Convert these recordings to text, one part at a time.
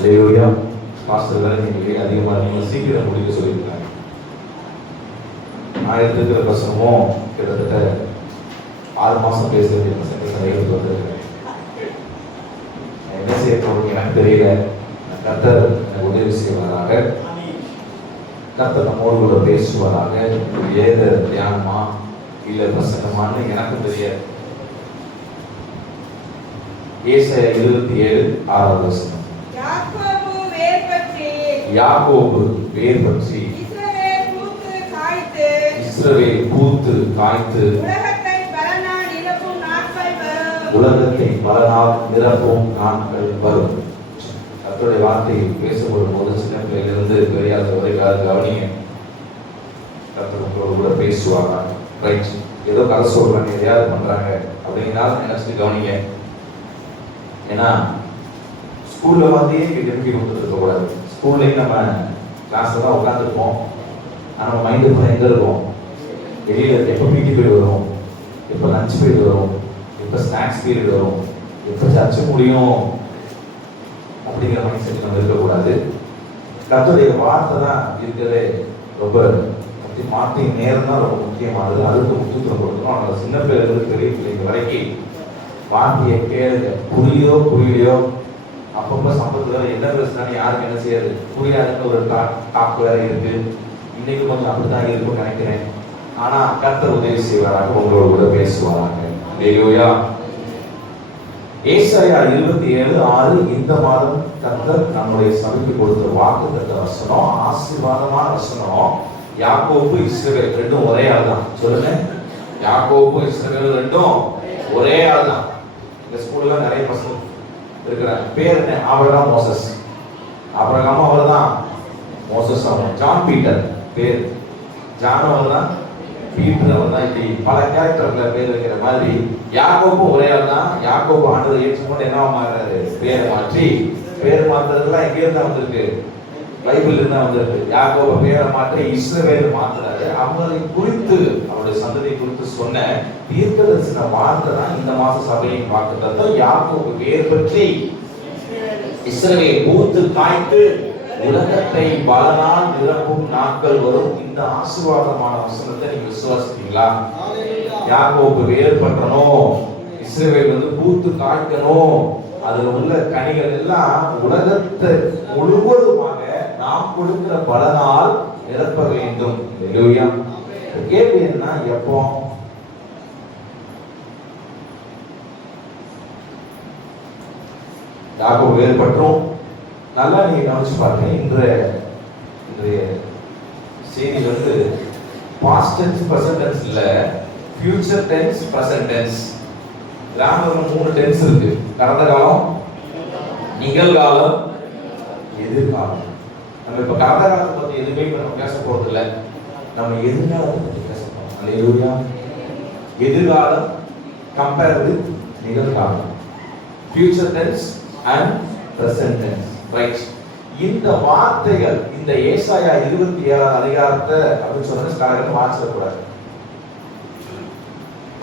அல்லேலூயா. Pastor வேற நீங்க அதிகமாக சீக்கிரம் முடிக்க சொல்லியிருக்காங்க. நான் எடுத்துக்கிற பிரசனமும் கிட்டத்தட்ட 6 மாசம் பேச வேண்டிய பிரசங்கத்தை எடுத்து வந்திருக்கிறேன். என்ன செய்ய போறோம் எனக்கு தெரியல. கர்த்தர் எனக்கு உதவி செய்வாராக. கர்த்தர் நம்மோடு கூட பேசுவாராக. வேத தியானமா இல்ல பிரசங்கமான்னு எனக்கும் தெரியாது. ஏசாயா 27:6 வசனம். யாக்கோபு வேர் பற்றி இஸ்ரவேல் பூத்து காய்த்து உலகத்தை பல நாள் நிரப்பும் நாட்கள் வரும். கர்த்தருடைய வார்த்தையை பேசப்படும் போது சின்ன பிள்ளையிலிருந்து பெரியாத வரைக்காத கவனிங்க. கர்த்தர் உங்களோட கூட பேசுவாங்க. ரைட், ஏதோ கதை சொல்றாங்க, எதையாவது பண்றாங்க அப்படின்னாலும் நினைச்சு கவனிங்க. ஏன்னா ஸ்கூல்ல வந்து திருப்பி வந்துட்டு இருக்கக்கூடாது. ஸ்கூல்லையும் நம்ம கிளாஸ்ல தான் உட்காந்துருப்போம். ஆனால் நம்ம மைண்டு ஃபுல்லாக எங்கே இருக்கும்? வெளியில் எப்போ பிடி பீரியட் வரும், எப்போ லஞ்ச் பீரியட் வரும், எப்போ ஸ்நாக்ஸ் பீரியட் வரும், எப்போ சர்ச்சை முடியும் அப்படிங்கிற மைண்ட் செட் நம்ம இருக்கக்கூடாது. கர்த்தருடைய வார்த்தை தான் இருக்கிறதே ரொம்ப மாற்றி நேரம் தான் ரொம்ப முக்கியமானது. அதுக்கு முக்கியத்துவம் கொடுக்கணும். அதனால சின்ன பிள்ளைகளுக்கு பெரிய பிள்ளைங்க வரைக்கும் வார்த்தையை கேளுங்க. புரியோ புரியலையோ அப்பப்போ சம்பளத்துல என்ன பேசுனாலும் யாருக்கு என்ன செய்யாது புரியாதுன்னு ஒரு டாக் வேற இருக்கு. இன்னைக்கு கொஞ்சம் அப்படித்தான் இருக்கும்னு நினைக்கிறேன். ஆனா கர்த்தர் உதவி செய்வாராக, உங்களோட கூட பேசுவாராங்க. அல்லேலூயா. ஏசாயா 27:6 இந்த மாதம் கர்த்தர் நம்முடைய சபைக்கு கொடுத்த வாக்குத்தத்த வசனம், ஆசீர்வாதமான வசனம். யாக்கோபு இஸ்ரவேல் ரெண்டும் ஒரே ஆள் தான். சொல்லுங்க, யாக்கோபு இஸ்ரவேல் ரெண்டும் ஒரே ஆள் தான். இந்த ஸ்கூல்ல நிறைய பசங்க இருக்கிறாங்க. பேர் என்ன? Abraham Moses. ஆபிரகாம் அவர் தான், மோசஸ் அவர். ஜான் பீட்டர் பேர், ஜான் அவர் தான், பீட்டர் அவர் தான். இப்படி பல கேரக்டர்ல பேர் வைக்கிற மாதிரி யாக்கோபும் ஒரே ஆள் தான். யாக்கோபு ஆண்டவரை ஏற்றுக்கொண்டு என்ன மாறுறாரு? பேரை மாற்றி. பேர் மாத்துறதுலாம் எங்கே இருந்தா வந்திருக்கு? பைபிள் இருந்தா வந்திருக்கு. யாக்கோபு பேரை மாற்றி இஸ்ரவேல் மாத்துறாரு. அவங்களை குறித்து, அவருடைய சந்ததியை குறித்து சொன்ன தீர்க்கதரிசன வார்த்தை தான் இந்த மாச சபையின் வாக்குத்தத்தம். யாக்கோபு வேர் பற்றி இஸ்ரவேல் பூத்து காய்த்து உலகத்தை பல நாள் நிரப்பும் நாட்கள் வரும். இந்த ஆசீர்வாதமான வசனத்தை நீங்க விசுவாசித்தீங்களா? யாக்கோபு வேர் பற்றணும், இஸ்ரவேல் வந்து பூத்து காய்க்கணும், அதுல உள்ள கனிகள் எல்லாம் உலகத்தை முழுவதுமாக நாம் கொடுக்கிற பல நாள் நிரப்ப வேண்டும். அல்லேலூயா. கேள்வி என்ன? எப்போ? யாக்கோபு வேர் பற்றும். நல்லா நீங்க கவனிச்சு பாருங்க. இன்றைய செய்தி வந்து பாஸ்ட் டென்ஸ் பிரசன்ட் டென்ஸ் இல்ல, ஃபியூச்சர் டென்ஸ் பிரசன்ட் டென்ஸ். கிராமர்ல 3 டென்ஸ் இருக்கு. கடந்த காலம், நிகழ்காலம், எதிர்காலம். நம்ம இப்ப கடந்த காலத்தை பத்தி எதுவுமே நம்ம பேச போறது இல்ல. நம்ம எதிர்காலத்தை பத்தி பேச போறோம். அல்லேலூயா. எதிர்காலம் கம்பேர் வித் நிகழ்காலம். Future tense and present tense. Right. இந்த வார்த்தைகள் இந்த ஏசாயா 27 அதிகாரத்தை அப்படின்னு சொன்னா ஸ்டார்ட் வாசிக்க கூடாது.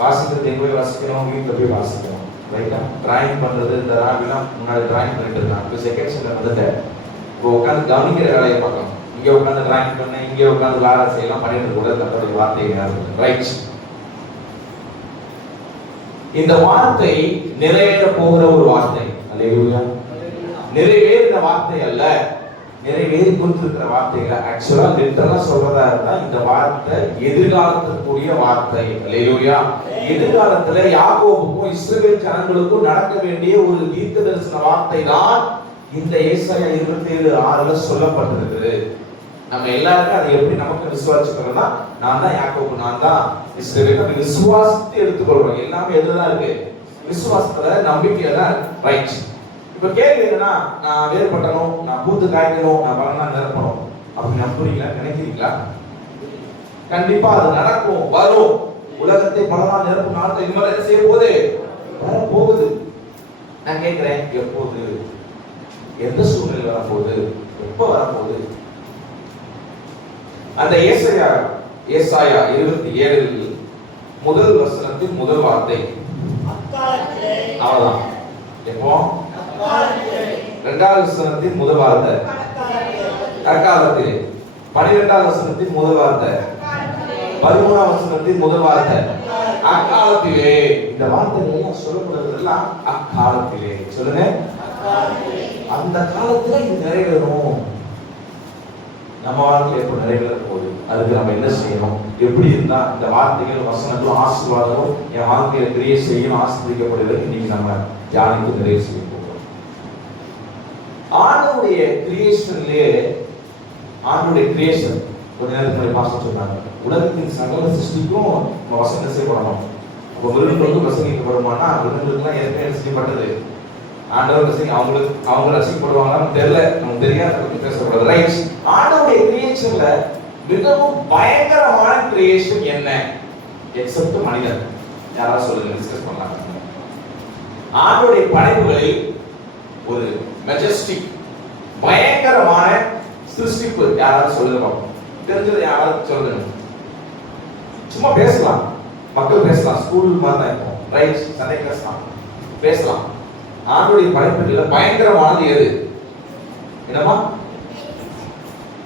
வாசிக்கிறது எங்க போய் வாசிக்கணும்? வீட்டுல போய் வாசிக்கணும். ரைட்டா? டிராயிங் பண்றது, இந்த ராவிலாம் முன்னாடி டிராயிங் பண்ணிட்டு இருந்தாங்க. இப்போ செகண்ட் ஸ்டாண்டர்ட் வந்துட்டேன். இப்போ உட்காந்து கவனிக்கிற வேலையை பார்க்கணும். இங்க உட்காந்து டிராயிங் பண்ண, இங்க உட்காந்து வேலை செய்யலாம் பண்ணிட்டு கூட தன்னுடைய வார்த்தையை. ரைட். இந்த வார்த்தை நிறைவேற போகிற ஒரு வார்த்தை. அல்லேலூயா. நிறைவேறின வார்த்தை அல்ல, நிறைவேறி கொடுத்திருக்கிற வார்த்தைகள். ஆக்சுவலா லிட்டரலா சொல்றதா இருந்தா இந்த வார்த்தை எதிர்காலத்திற்குரிய வார்த்தை. அல்லேலூயா. எதிர்காலத்துல யாக்கோபுக்கும் இஸ்ரவேல் ஜனங்களுக்கும் நடக்க வேண்டிய ஒரு தீர்க்கதரிசன வார்த்தை தான் இந்த ஏசாயா 27:6 சொல்லப்பட்டிருக்கிறது. நம்ம எல்லாருமே அதை எப்படி நமக்கு விசுவாசிக்கிறோம்னா, நான் தான் யாக்கோபு, நான் தான் இஸ்ரவேல், நம்ம விசுவாசித்து எடுத்துக்கொள்றோம். எல்லாமே எதுதான் இருக்கு? விசுவாசத்துல, நம்பிக்கையில. ரைட். இப்ப கேள்வி என்னன்னா, நான் வேறுபட்டணும், நான் பூத்து காய்க்கணும், நான் பலனா நிரப்பணும் அப்படி நம்புறீங்களா? நினைக்கிறீங்களா? கண்டிப்பா அது நடக்கும், வரும். உலகத்தை பலனா நிரப்பும் நாட்கள் இனிமேல் என்ன செய்ய போகுது? வர போகுது. நான் கேட்கிறேன், எப்போது? எந்த சூழ்நிலை வரப்போகுது? எப்ப வரப்போகுது? அந்த ஏசாயா 27 முதல் வசனத்தின் முதல் வார்த்தை அவ்வளவுதான். எப்போ? இரண்டாவது வசனத்தின் முதல் வார்த்தை அக்காலத்திலே. 12வது வசனத்தின் முதல் வார்த்தை 13வது வசனத்தின் முதல் வார்த்தை அக்காலத்திலே. இந்த வார்த்தைகள் எல்லாம் சொல்லப்படுறதெல்லாம் அக்காலத்திலே. சொல்லுங்க, அந்த காலத்துல இது நிறைவேறும். நம்ம வாழ்க்கையில எப்ப நிறைவேற போகுது, அதுக்கு நம்ம என்ன செய்யணும், எப்படி இருந்தா இந்த வார்த்தைகள் வசனங்களும் ஆசீர்வாதமும் என் வாழ்க்கையில கிரியை செய்யணும், ஆசீர்வதிக்கப்படுகிறது. இன்னைக்கு நம்ம தியானித்து நிறைய செய்ய போகிறோம். ஆண்டவருடைய கிரியேஷன்லயே, ஆண்டவருடைய கிரியேஷன் கொஞ்ச நேரத்துக்கு முன்னாடி பாஸ்டர் சொன்னாங்க, உலகத்தின் சகல சிருஷ்டிக்கும் நம்ம வசனம் செய்யப்படணும். இப்போ மிருகங்களுக்கு வசனிக்கப்படுமானா மிருகங்களுக்குலாம் ஏற்கனவே செய்யப்பட்டது. ஆண்டவர் ரசிக்க அவங்க ரசிக்கப்படுவாங்கன்னு தெரியல, நமக்கு தெரியாத பத்தி பேசப்படுறது. ரைட். ஆண்டவருடைய கிரியேஷன்ல மிகவும் பயங்கரமான கிரியேஷன் என்ன? எக்ஸப்ட் மனிதன். யாராவது சொல்லுங்க, டிஸ்கஸ் பண்ணலாம். ஆண்டவருடைய படைப்புகளில் ஒரு மெஜஸ்டிக் பயங்கரமான சிருஷ்டிப்பு யாராவது சொல்லுங்க பார்ப்போம். தெரிஞ்சது யாராவது சொல்லுங்க. சும்மா பேசலாம், மக்கள் பேசலாம், ஸ்கூல் மாதிரி தான் இருக்கும். ரைட், சண்டே கிளாஸ் தான் பேசலாம். ஆண்டவருடைய படைப்புகளில் பயங்கரமானது எது? என்னமா?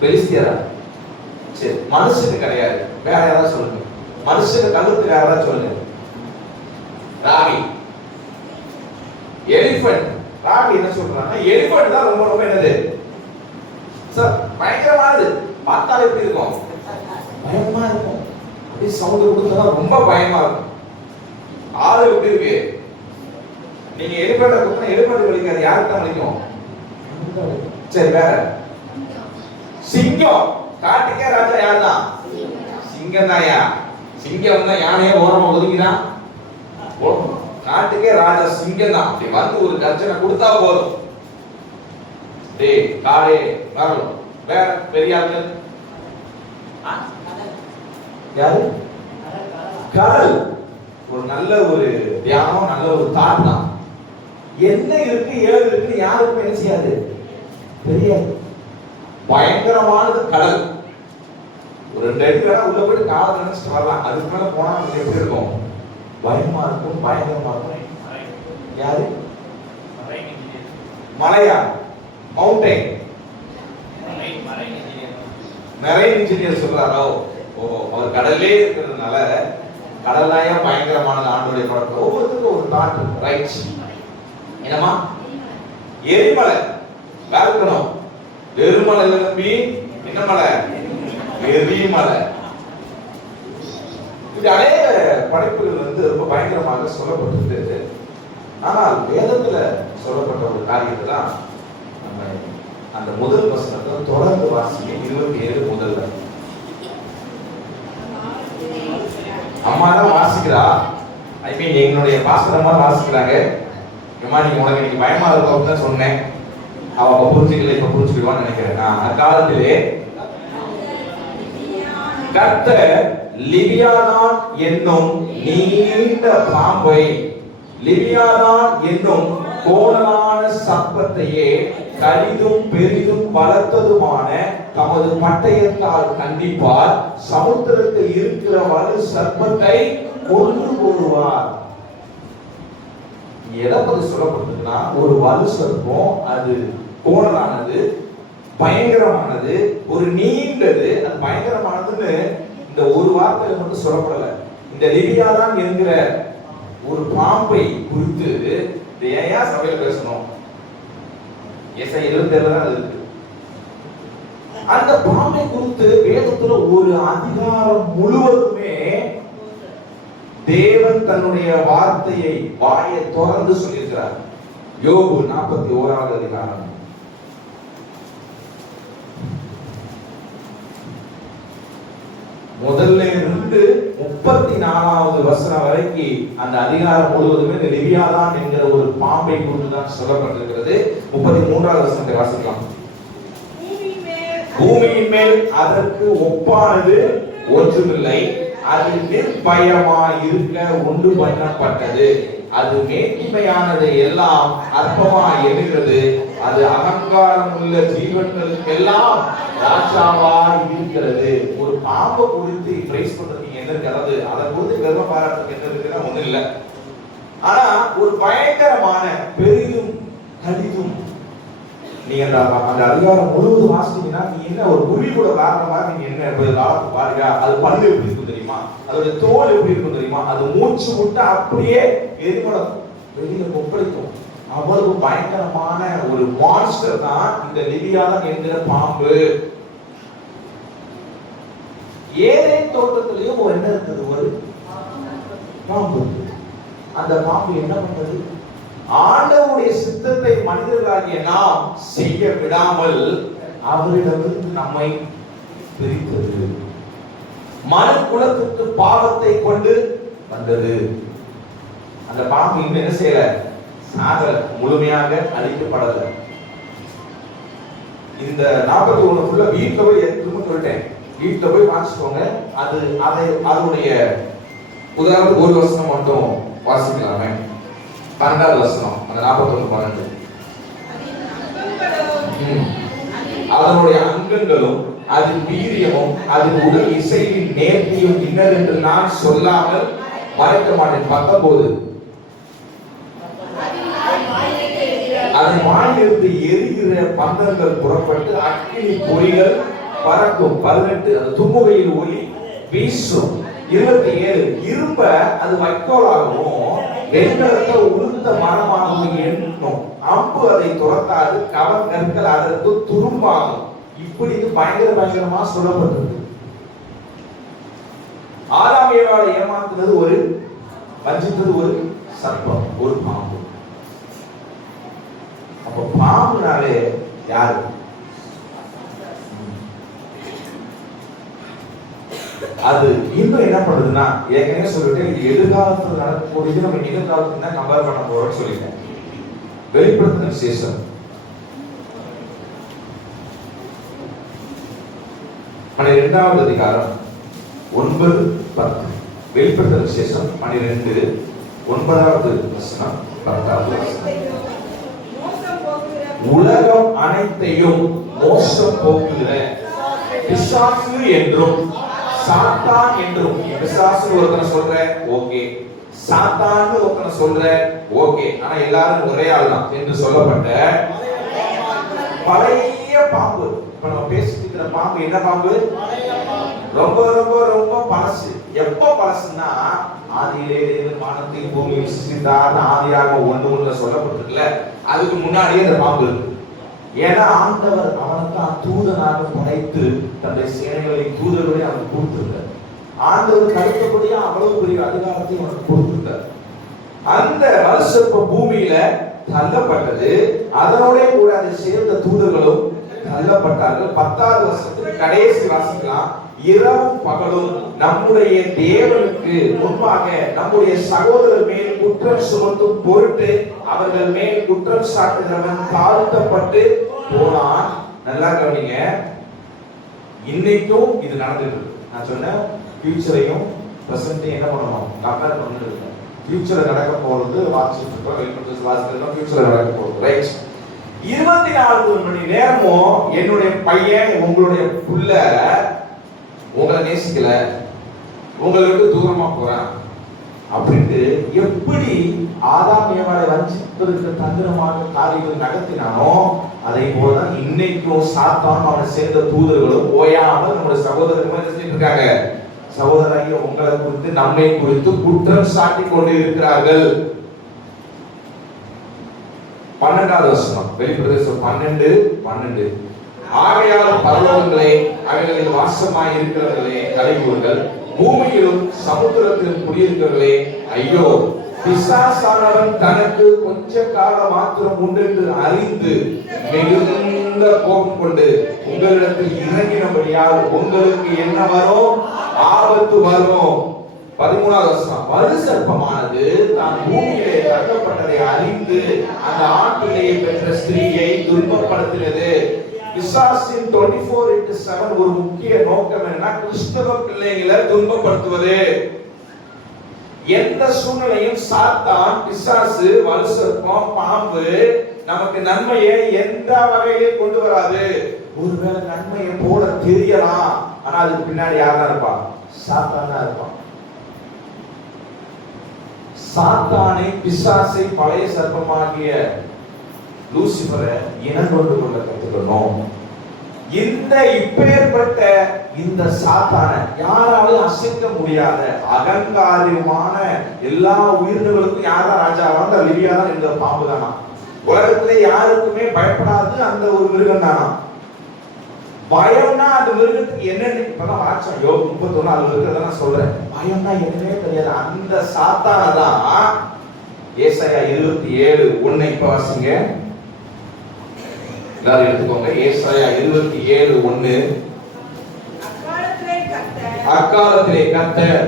பெலிஸ்தியரா? சரி, மனுஷனுக்கு கிடையாது. வேற யாராவது சொல்லுங்க. மனுஷனுக்கு தவிர்த்து வேற யாராவது சொல்லுங்க. ராவி, எலிபென்ட். ராவி என்ன சொல்றாங்க? எலிபென்ட் தான் ரொம்ப ரொம்ப என்னது சார் பயங்கரமானது. பார்த்தாலே எப்படி இருக்கும்? பயமா இருக்கும். அப்படியே சவுண்ட் கொடுத்தா ரொம்ப பயமா இருக்கும். ஆளு எப்படி இருக்கு? நீங்க எலிபென்ட் குத்தினா எலிபென்ட் வலிக்காது, யாருக்கு தான் வலிக்கும்? சரி, வேற சிங்கம். காட்டுக்கே ராஜா யார் தான்? சிங்கம் தான்யா. சிங்கம் தான் யானையே ஓரமா ஒதுங்கிதான். காட்டுக்கே ராஜா சிங்கம் தான். அப்படி வந்து ஒரு கர்ஜனை கொடுத்தா போதும், டேய் காளே வரணும். வேற பெரிய ஆளு யாரு? கடல். ஒரு நல்ல ஒரு தியானம், நல்ல ஒரு தாட் தான். என்ன இருக்கு ஏது இருக்கு யாருக்கும் என்ன செய்யாது, தெரியாது. பயங்கரமானது கடல். ஒரு 2 அடி வேணா உள்ள போயிட்டு காலை நினைச்சிட்டு வரலாம். அதுக்கு மேல போனா எப்படி இருக்கும்? பயமா இருக்கும், பயங்கரமா இருக்கும். யாரு? மலையா? மவுண்டைன். மெரைன் இன்ஜினியர் சொல்றாரோ, ஓ அவர் கடல்லே இருக்கிறதுனால கடலாயா பயங்கரமானது. ஆண்டவருடைய படைப்பு ஒவ்வொருத்தருக்கும் ஒரு தாட். ரைட். என்னமா? எரிமலை. வேர்க்கணும். வெறுமலை நம்பி என்ன மலை? எரிமலை. இது அநேக படைப்புகள் வந்து ரொம்ப பயங்கரமாக சொல்லப்பட்டிருக்கு. ஆனால் வேதத்துல சொல்லப்பட்ட ஒரு காரியத்தை தான் நம்ம அந்த முதல் வசனத்தை தொடர்ந்து வாசிக்க 27 முதல்ல. அம்மா தான் வாசிக்கிறா. ஐ மீன் எங்களுடைய பாஸ்டரம்மா வாசிக்கிறாங்க. அம்மா நீங்க உனக்கு இன்னைக்கு பயமா இருக்கும் தான் சொன்னேன். அவ புரிஞ்சுக்கல, இப்ப புரிஞ்சுக்குவான்னு நினைக்கிறேன். அக்காலத்திலே கர்த்தர் லிவியாதான் என்னும் நீண்ட பாம்பை, லிவியாதான் என்னும் கோணலான சர்ப்பத்தையே கரிதும் பெரிதும் பலத்ததுமான தமது பட்டயத்தால் கண்டிப்பார். சமுத்திரத்தில் இருக்கிற வலு சர்ப்பத்தை கொன்று போடுவார். எதை பத்தி சொல்லப்பட்டிருக்குன்னா, ஒரு வலு சர்ப்பம், அது கோணலானது, பயங்கரமானது, ஒரு நீண்டது, அது பயங்கரமானதுன்னு இந்த ஒரு வார்த்தையில மட்டும் சொல்லப்படல. இந்த லிவியாதான் என்கிற ஒரு பாம்பை குறித்து ஏன் சபையில் பேசணும்? ஏசாயா 27 தான் இருக்கு. அந்த பாம்பை குறித்து வேதத்துல ஒரு அதிகாரம் முழுவதுமே தேவன் தன்னுடைய வார்த்தையை வாயை திறந்து சொல்லியிருக்கிறார். யோபு 41வது அதிகாரம் முதல்ல இருந்து 34வது வசனம் வரைக்கும் அந்த அதிகாரம் முழுவதுமே இந்த லிவியாதான் என்கிற ஒரு பாம்பை குறித்து தான் சொல்லப்பட்டிருக்கிறது. 33வது வசனத்தை வாசிக்கலாம். பூமியின் மேல் அதற்கு ஒப்பானது ஒன்றுமில்லை, அது நிர்பயமாய் இருக்க உண்டு பண்ணப்பட்டது. அது மேன்மையானது எல்லாம் அற்பமாய் எண்ணுகிறது. அது அகங்காரம் உள்ள ஜீவன்களுக்கெல்லாம் ராஜாவாய் இருக்கிறது. ஒரு பாம்பை குறித்து பிரைஸ் பண்றதுக்கு என்ன இருக்கிறது? அதை குறித்து கர்வ பாராட்டுறதுக்கு என்ன இருக்குன்னா ஒண்ணு இல்லை. ஆனா ஒரு பயங்கரமான பெரிதும் கடிதும். நீங்க அந்த அதிகாரம் முழுவதும் வாசிச்சீங்கன்னா நீ என்ன ஒரு குருவி கூட விளாடுற மாதிரி நீங்க என்ன பாருங்க. அது பல்லு எப்படி இருக்கும் தெரியுமா, அதோட தோல் எப்படி இருக்கும் தெரியுமா, அது மூச்சு விட்டு அப்படியே எரிமலை வெளியில கொப்பளிக்கும். அவ்வளவு பயங்கரமான ஒரு மான்ஸ்டர் தான் இந்த லிவியாதான் என்கிற பாம்பு. ஏதேன் தோட்டத்திலேயும் ஒரு என்ன இருக்குது, ஒரு பாம்பு. அந்த பாம்பு என்ன பண்றது, ஆண்டவருடைய சித்தத்தை மனிதர்களாகிய நாம் செய்ய விடாமல் அவரிடமிருந்து நம்மை பிரித்தது. மனு குலத்துக்கு பாவத்தை கொண்டு வந்தது. அந்த பாம்பு இன்னும் என்ன செய்யல, சாகல, முழுமையாக அழிக்கப்படல. இந்த 41 ஃபுல்லா வீட்டுல போய் திரும்ப சொல்லிட்டேன், வீட்டுல போய் வாசிக்கோங்க. அதனுடைய உதாரணத்துக்கு ஒரு வசனம் மட்டும் வாசிக்கலாமே. 12வது வசனம், அந்த 41:12. அதனுடைய அங்கங்களும் அதன் வீரியமும் அதன் உடல் இசையின் நேர்த்தியும் இன்னதென்று நான் சொல்லாமல் மறைக்க மாட்டேன். 19. அதன் வாயிலிருந்து எரிகிற பந்தங்கள் புறப்பட்டு அக்கினி பொறிகள் பறக்கும். 18. அந்த தும்முகையில் ஒளி வீசும். 27. இரும்ப அது வைக்கோலாகவும் வெண்கலத்தை உளுந்த மரமாகவும் எண்ணும். அம்பு அதை துரத்தாது, கவன் கற்கள் அதற்கு துரும்பாகும். இப்படி பயங்கரமா சொல்லப்பட்டது. ஆதாம் ஏவாளை ஏமாத்துறது ஒரு, வஞ்சித்தது ஒரு சர்ப்பம், ஒரு பாம்பு. அப்ப பாம்புனாலே யாரு? அது இன்னும் என்ன பண்ணுதுன்னா, ஏற்கனவே சொல்லிட்டு இது எதிர்காலத்தில் நடக்கக்கூடியது நம்ம நிகழ்காலத்துல தான் கம்பேர் பண்ண போறோம்னு சொல்லிட்டேன். வெளிப்படுத்தின விசேஷம் 12வது அதிகாரம் 9-10. வெளிப்படுத்தின விசேஷம் 12 9வது வசனம் 10வது வசனம். உலகம் அனைத்தையும் மோசம் போக்குகிற பிசாசு என்றும் சாத்தான் என்றும், பிசாசு ஒருத்தனை சொல்ற ஓகே, சாத்தான் ஒருத்தனை சொல்ற ஓகே, ஆனா எல்லாரும் ஒரே ஆள் தான் என்று சொல்லப்பட்ட பழைய பாம்பு. இப்ப நம்ம பேசிட்டு இருக்கிற பாம்பு என்ன பாம்பு? ரொம்ப ரொம்ப ரொம்ப பழசு. எப்போ பழசுன்னா, ஆதியிலே வானத்தை பூமி சிருஷ்டித்தார் ஆதியாக 1:1 சொல்லப்பட்டிருக்குல்ல, அதுக்கு முன்னாடியே இந்த பாம்பு இருக்கு. ஏன்னா ஆண்டவர் அவனுக்கு தூதனாக படைத்து தன்னுடைய சேனைகளை தூதர்களை அவனுக்கு கொடுத்திருந்தார். ஆண்டவர் கருத்தபடியா அவ்வளவு பெரிய அதிகாரத்தை அவனுக்கு கொடுத்திருந்தார். அந்த வலுசர்ப்ப பூமியில தள்ளப்பட்டது. அதனோட கூட அதை சேர்ந்த தூதர்களும் தள்ளப்பட்டார்கள். 10வது வசனத்துக்கு கடைசி வாசிக்கலாம். இரவும் பகலும் நம்முடைய தேவனுக்கு முன்பாக நம்முடைய சகோதரர் மேல் குற்றம் சுமத்தும் பொருட்டு அவர்கள் மேல் குற்றம் சாட்டுகிறவன் தாழ்த்தப்பட்டு போனான். நல்லா கவனிங்க, இன்னைக்கும் இது நடந்துட்டு இருக்கு. நான் சொன்னேன் ஃபியூச்சரையும் பிரசன்ட்டையும் என்ன பண்ணணும், கம்பேர் பண்ணிட்டு இருக்கேன். ஃபியூச்சர்ல நடக்க போறது வாட்சிட்டு இருக்கோம், வெளிப்பட்டு வாசிக்கிறோம். ஃபியூச்சர்ல நடக்க போறது ரைட். 24 மணி நேரமும் என்னுடைய பையன் உங்களுடைய புள்ள உங்களை நேசிக்கல, உங்களை விட்டு தூரமா போறான் அப்படின்ட்டு எப்படி ஆதாம் ஏவாளை வஞ்சிப்பதற்கு தந்திரமாக காரியங்கள் நடத்தினானோ, அதை போலதான் இன்னைக்கும் சாத்தான் அவனை சேர்ந்த தூதர்களும் ஓயாமல் நம்முடைய சகோதரர்கள் செஞ்சுட்டு இருக்காங்க. சகோதரராகிய உங்களை குறித்து நம்மை குறித்து குற்றம் சாட்டி கொண்டு இருக்கிறார்கள். 12வது வசனம், வெளிப்படுத்தல் 12:12. ஆகையால் பரலோகங்களே, அவைகளில் வாசமாய் இருக்கிறவர்களே கலைகூறுங்கள், பூமியிலும் சமுத்திரத்திலும் குடியிருக்கிறவர்களே ஐயோ, பிசாசானவன் தனக்கு கொஞ்ச காலம் மாத்திரம் உண்டு என்று அறிந்து மிகுந்த கோபம் கொண்டு உங்களிடத்தில் இறங்கினபடியால் உங்களுக்கு என்ன வரும்? ஆபத்து வரும். 13வது வசனம், வலு சர்ப்பமானது தான் பூமியிலே தள்ளப்பட்டதை அறிந்து அந்த ஆண் பிள்ளையை பெற்ற ஸ்திரீயை துன்பப்படுத்தினது. பிசாசின் 24/7 ஒரு முக்கிய நோக்கம் என்னன்னா, கிறிஸ்தவ பிள்ளைகளை துன்பப்படுத்துவது. எந்த சூழ்நிலையும் சாத்தான், பிசாசு, வலு சர்ப்பம், பாம்பு நமக்கு நன்மையை எந்த வகையிலே கொண்டு வராது. ஒருவேளை நன்மையை போல தெரியலாம், ஆனா அதுக்கு பின்னாடி யாரா இருப்பா? சாத்தான் தான் இருப்பான். சாத்தானை, பிசாசை, பழைய சர்ப்பமாகிய லூசிபரை இனம் கொண்டு கொள்ள கத்துக்கணும். இந்த இப்பேற்பட்ட இந்த சாத்தான யாராலும் அசைக்க முடியாத அகங்காரமான எல்லா உயிர்களுக்கும் யாரா ராஜாவா? அந்த லிபியா தான் இந்த பாம்பு தானா. உலகத்திலே யாருக்குமே பயப்படாது அந்த ஒரு மிருகம் தானா. பயம்னா அந்த மிருகத்துக்கு என்னன்னு இப்பதான் வாட்சம் யோக 31 அது இருக்கிறத நான் சொல்றேன். பயம்னா என்னன்னே தெரியாது அந்த சாத்தான தான். ஏசாயா 27:1 இப்ப வாசிங்க எல்லாரும் எடுத்துக்கோங்க. ஏசாயா 27:1 அக்காலத்திலே கர்த்தர்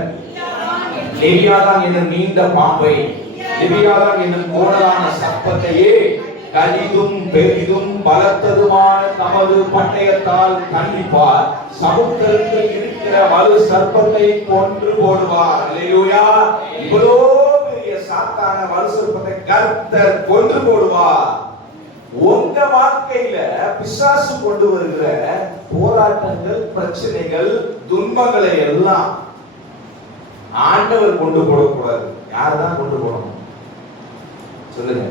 லெவியாதான் என்னும் நீண்ட பாம்பை, லெவியாதான் என்னும் கோணலான சர்ப்பத்தையே கடிதும் பெரிதும் பலத்ததுமான தமது பட்டயத்தால் கண்டிப்பார், சமுத்திரத்தில் இருக்கிற வலு சர்ப்பத்தை கொன்று போடுவார். அல்லேலூயா. இவ்வளோ பெரிய சாத்தான வலு சர்ப்பத்தை கர்த்தர் கொன்று போடுவார். உங்க வாழ்க்கையில பிசாசு கொண்டு வருகிற போராட்டங்கள், பிரச்சனைகள், துன்பங்களை எல்லாம் ஆண்டவர் கொண்டு போடக்கூடாது. யார்தான் கொண்டு போடணும் சொல்லுங்க?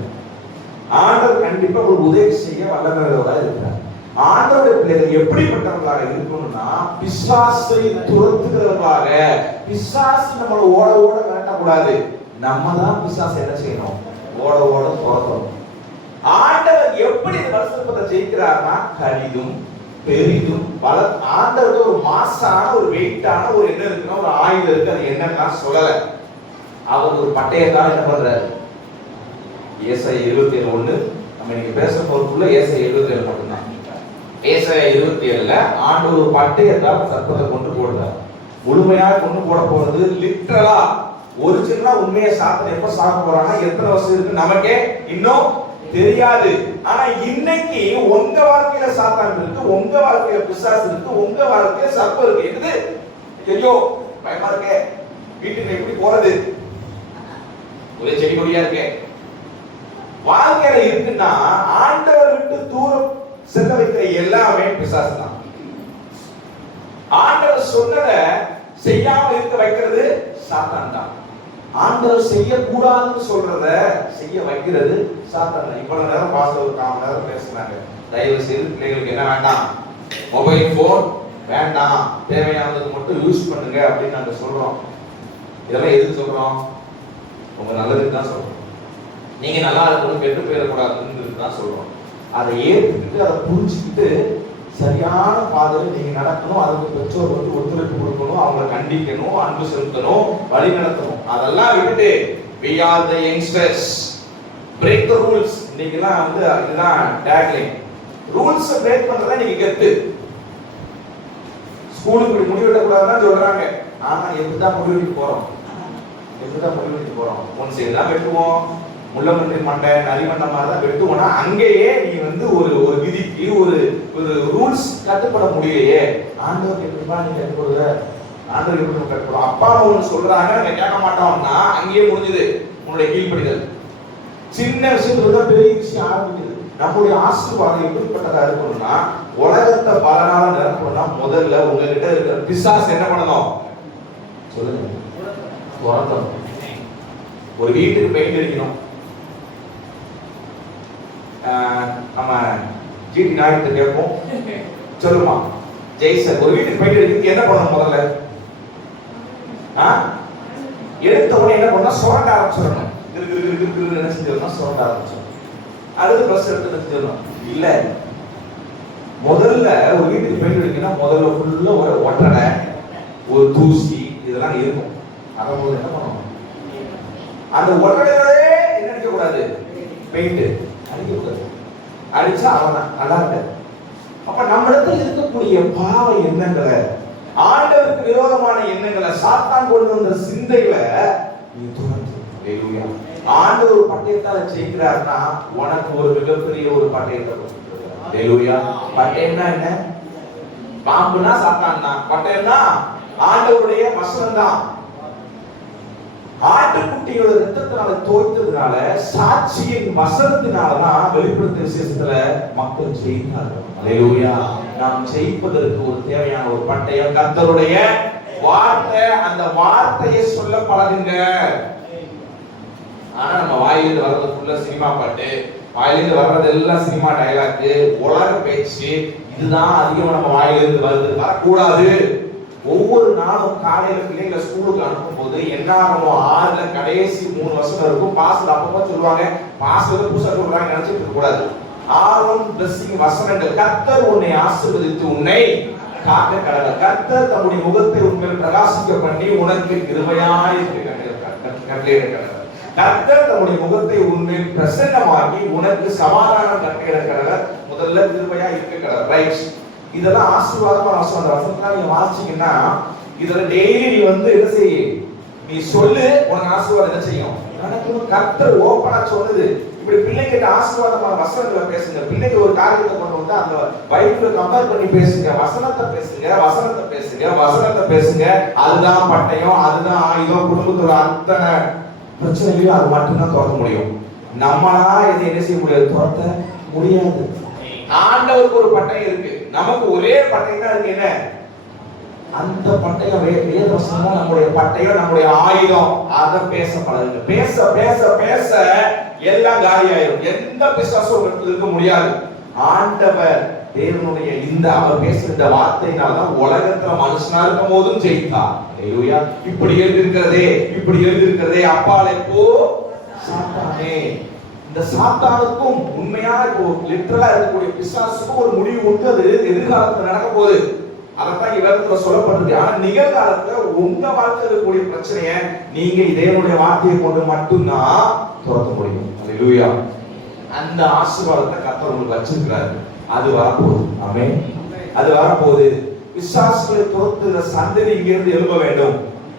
ஆண்டவர் கண்டிப்பா ஒரு உதவி செய்ய வல்லமையுள்ளவராக இருக்கிறார். ஆண்டவருடைய பிள்ளைகள் எப்படிப்பட்டவர்களாக இருக்கணும்னா, பிசாசை துரத்துகிறவர்களாக. பிசாசு நம்மளை ஓட ஓட விரட்டக்கூடாது. நம்ம தான் பிசாசை என்ன செய்யணும்? ஓட ஓட துரத்தணும். ஆண்டவர் எப்படி வருஷத்தை ஜெயிக்கிறார்னா, கடிதும் பெரிதும் பல. ஆண்டவருக்கு ஒரு மாசான ஒரு வெயிட்டான ஒரு என்ன இருக்குன்னா ஒரு ஆயுதம் இருக்கு. அது என்னன்னா சொல்லல. அவர் ஒரு பட்டயத்தால் என்ன பண்றாரு? ஏசாயா 27:1 நம்ம இன்னைக்கு பேச போறதுக்குள்ள ஏசாயா 27 மட்டும்தான். ஏசாயா 27ல ஆண்டவர் ஒரு பட்டயத்தால் சர்ப்பத்தை கொண்டு போடுறார். முழுமையாக கொண்டு போட போறது லிட்டரலா ஒரிஜினலா உண்மையை சாப்பிட எப்ப சாப்பிட போறாங்க, எத்தனை வருஷம் இருக்கு நமக்கே இன்னும் தெரியாது. ஆனா இன்னைக்கு உங்க வாழ்க்கையில சாத்தான் இருக்கு, உங்க வாழ்க்கையில பிசாசு இருக்கு, உங்க வாழ்க்கையில சர்ப்பம் இருக்கு. என்னது ஐயோ பயமா இருக்கே, வீட்டுக்கு எப்படி போறது, ஒரே செடி கொடியா இருக்கே. வாழ்க்கையில இருக்குன்னா ஆண்டவர் விட்டு தூரம் செல்ல வைக்கிற எல்லாமே பிசாசு தான். ஆண்டவர் சொன்னதை செய்யாம இருக்க வைக்கிறது சாத்தான் தான். ஆண்டவர் செய்யக்கூடாதுன்னு சொல்றத செய்ய வைக்கிறது சாத்தான். இவ்வளவு நேரம் பாஸ்டர் ஒரு 1/4 மணி நேரம் பேசினாங்க. தயவு செய்து பிள்ளைகளுக்கு என்ன வேண்டாம்? மொபைல் போன் வேண்டாம், தேவையானது மட்டும் யூஸ் பண்ணுங்க அப்படின்னு நாங்க சொல்றோம். இதெல்லாம் எதுக்கு சொல்றோம்? உங்க நல்லதுக்கு தான் சொல்றோம். நீங்க நல்லா இருக்கணும், கெட்டு போயிடக்கூடாதுன்னு தான் சொல்றோம். அதை ஏற்றுக்கிட்டு அதை புரிஞ்சுக்கிட்டு சரியான பாதையில் நீங்க நடக்கணும். அதுக்கு பெற்றோர் வந்து ஒத்துழைப்பு கொடுக்கணும், அவங்களை கண்டிக்கணும், அன்பு செலுத்தணும், வழி நடத்தணும். அதெல்லாம் விட்டுட்டு we are the youngsters, break the rules. இன்னைக்கெல்லாம் வந்து இதுதான் டேக்லைன். ரூல்ஸ் பிரேக் பண்றதா நீங்க கெத்து. ஸ்கூலுக்கு இப்படி முடிவெடுக்கக்கூடாதுன்னு சொல்றாங்க. ஆனா எப்படிதான் முடிவெடுக்க போறோம்? எப்படிதான் முடிவெடுக்க போறோம்? ஒன் சைடு தான் வெட்டுவோம், முள்ளமன்றி மண்டை நரிமண்ட மாதிரி தான் வெட்டுவோம்னா அங்கேயே நீ வந்து ஒரு விதிக்கு ஒரு ரூல்ஸ் கட்டுப்பட முடியலையே. ஆண்டவர் எப்படிப்பா நீ கட்டுப்படுற? ஆண்டவர் எப்படி கட்டுப்படும்? அப்பா அம்மா ஒன்று சொல்றாங்க, நாங்க கேட்க மாட்டோம்னா அங்கேயே முடிஞ்சது உன்னுடைய கீழ்ப்படிதல். சின்ன விஷயத்துல தான் பெரிய விஷயம் ஆரம்பிக்குது. நம்முடைய ஆசீர்வாதம் எப்படிப்பட்டதா இருக்கணும்னா, உலகத்தை பலனால நிரப்பணும்னா முதல்ல உங்ககிட்ட இருக்கிற பிசாசு என்ன பண்ணணும் சொல்லுங்க? துரத்தணும். ஒரு வீட்டுக்கு பெயிண்ட் அடிக்கணும். நம்ம ஜிடி நாயகத்தை கேட்போம், சொல்லுமா ஜெய்சன் ஒரு வீட்டுக்கு பெயிண்ட் அடிக்கிறதுக்கு என்ன பண்ணணும்? முதல்ல எடுத்த உடனே என்ன பண்ணா சுரண்ட ஆரம்பிச்சிடணும். என்ன செஞ்சிடணும்? சுரண்ட ஆரம்பிச்சிடணும். அடுத்து பஸ் எடுத்து செஞ்சிடணும். இல்ல, முதல்ல ஒரு வீட்டுக்கு பெயிண்ட் அடிக்கணும்னா முதல்ல ஃபுல்லா ஒரு ஒட்டடை, ஒரு தூசி இதெல்லாம் இருக்கும். அதை முதல்ல என்ன பண்ணணும்? அந்த ஒட்டடையோடே என்ன அடிக்க கூடாது? பெயிண்ட் அடிக்க கூடாது. அடிச்சா அவன் நல்லா இருக்க. அப்ப நம்ம இடத்துல இருக்கக்கூடிய பாவ எண்ணங்களை, ஆண்டவருக்கு விரோதமான எண்ணங்களை, சாத்தான் கொண்டு வந்த சிந்தைகளை நீ துரத்து. ஹல்லேலூயா. ஆண்டவர் பட்டயத்தால ஜெயிக்கிறார்னா உனக்கு ஒரு மிகப்பெரிய ஒரு பட்டயத்தை கொடுக்கிறார். ஹல்லேலூயா. பட்டயம்னா என்ன? பாம்புனா சாத்தான் தான், பட்டயம்னா ஆண்டவருடைய வசனம் தான். ஆட்டுக்குட்டியோட ரத்தத்தினால தோய்த்ததுனால, சாட்சியின் வசனத்தினாலதான் வெளிப்படுத்திய விசேஷத்துல மக்கள் ஜெயித்தார்கள். ஹல்லேலூயா. நாம் ஜெயிப்பதற்கு ஒரு தேவையான ஒரு பட்டயம் கர்த்தருடைய வார்த்தை. அந்த வார்த்தையை சொல்ல பழகுங்க. ஆனா நம்ம வாயிலிருந்து வர்றதுக்குள்ள சினிமா பாட்டு, வாயிலிருந்து வர்றது எல்லாம் சினிமா டயலாக், உலக பேச்சு, இதுதான் அதிகமா நம்ம வாயிலிருந்து வருது. வரக்கூடாது. ஒவ்வொரு நாளும் காலையில பிள்ளைங்களை ஸ்கூலுக்கு அனுப்பும் போது என்ன ஆகும், 6ல கடைசி 3 வருஷம் இருக்கும். பாஸ்டர் அப்பப்போ சொல்லுவாங்க, பாஸ்டர் புதுசா சொல்றாங்க நினைச்சிட்டு இருக்க கூடாது. 6 பிளஸிங் வசனங்கள். கர்த்தர் உன்னை ஆசீர்வதித்து உன்னை காக்க கடவுள். கர்த்தர் தம்முடைய முகத்தை உன்மேல் பிரகாசிக்க பண்ணி உனக்கு கிருபையாய் கட்டளையிட கடவுள். கர்த்தர் தம்முடைய முகத்தை உன்மேல் பிரசன்னமாக்கி உனக்கு சமாதானம் கட்டளையிட கடவுள். முதல்ல கிருபையா இருக்க கடவுள். ரைட். இதெல்லாம் ஆசீர்வாதமான வசனம். அந்த வசனத்தை நீங்க வாசிச்சீங்கன்னா இதுல டெய்லி நீ வந்து என்ன செய்ய, நீ சொல்லு, உனக்கு ஆசீர்வாதம் என்ன செய்யும். எனக்கு கர்த்தர் ஓப்பனா சொல்லுது. இப்படி பிள்ளைகிட்ட ஆசீர்வாதமான வசனங்களை பேசுங்க. பிள்ளைங்க ஒரு காரியத்தை கொண்டு வந்து அந்த பைபிளை கம்பேர் பண்ணி பேசுங்க. வசனத்தை பேசுங்க, வசனத்தை பேசுங்க, வசனத்தை பேசுங்க. அதுதான் பட்டயம், அதுதான் ஆயுதம். குடும்பத்தோட அத்தனை பிரச்சனைகளையும் அது மட்டும்தான் துரத்த முடியும். நம்மளா இதை என்ன செய்ய முடியாது, துரத்த முடியாது. ஆண்டவருக்கு ஒரு பட்டயம் இருக்கு, நமக்கு ஒரே பட்டயம் தான் இருக்கு. என்ன அந்த பட்டயம்? வேத வசனம் நம்முடைய பட்டயம், நம்முடைய ஆயுதம். அதை பேச பழகுங்க. பேச பேச பேச எல்லாம் காலியாயிரும். எந்த பிசாசும் இருக்க முடியாது. ஆண்டவர் தேவனுடைய இந்த அவர் பேசுகிற வார்த்தையினால்தான் உலகத்துல மனுஷனா இருக்கும் போதும் ஜெயித்தார். ஹல்லேலூயா. இப்படி எழுதியிருக்கிறதே, இப்படி எழுதியிருக்கிறதே, அப்பாலே போ சாத்தானே. இந்த சாத்தானுக்கும் உண்மையா இப்போ லிட்டரலா இருக்கக்கூடிய பிசாசுக்கும் ஒரு முடிவு உண்டு. அது எதிர்காலத்துல நடக்க போகுது. அதான் இவரத்துல சொல்லப்பட்டிருக்கு. ஆனா நிகழ்காலத்துல உங்க வாழ்க்கையில் இருக்கக்கூடிய பிரச்சனையை நீங்க இதேனுடைய வார்த்தையை கொண்டு மட்டும்தான் துரத்த முடியும். ஹல்லேலூயா. அந்த ஆசீர்வாதத்தை கர்த்தர் உங்களுக்கு வச்சிருக்கிறாரு. அது வரப்போகுது. ஆமென். அது வரப்போகுது. பிசாசுகளை துரத்துகிற சந்ததி இங்கிருந்து எழும்ப வேண்டும்.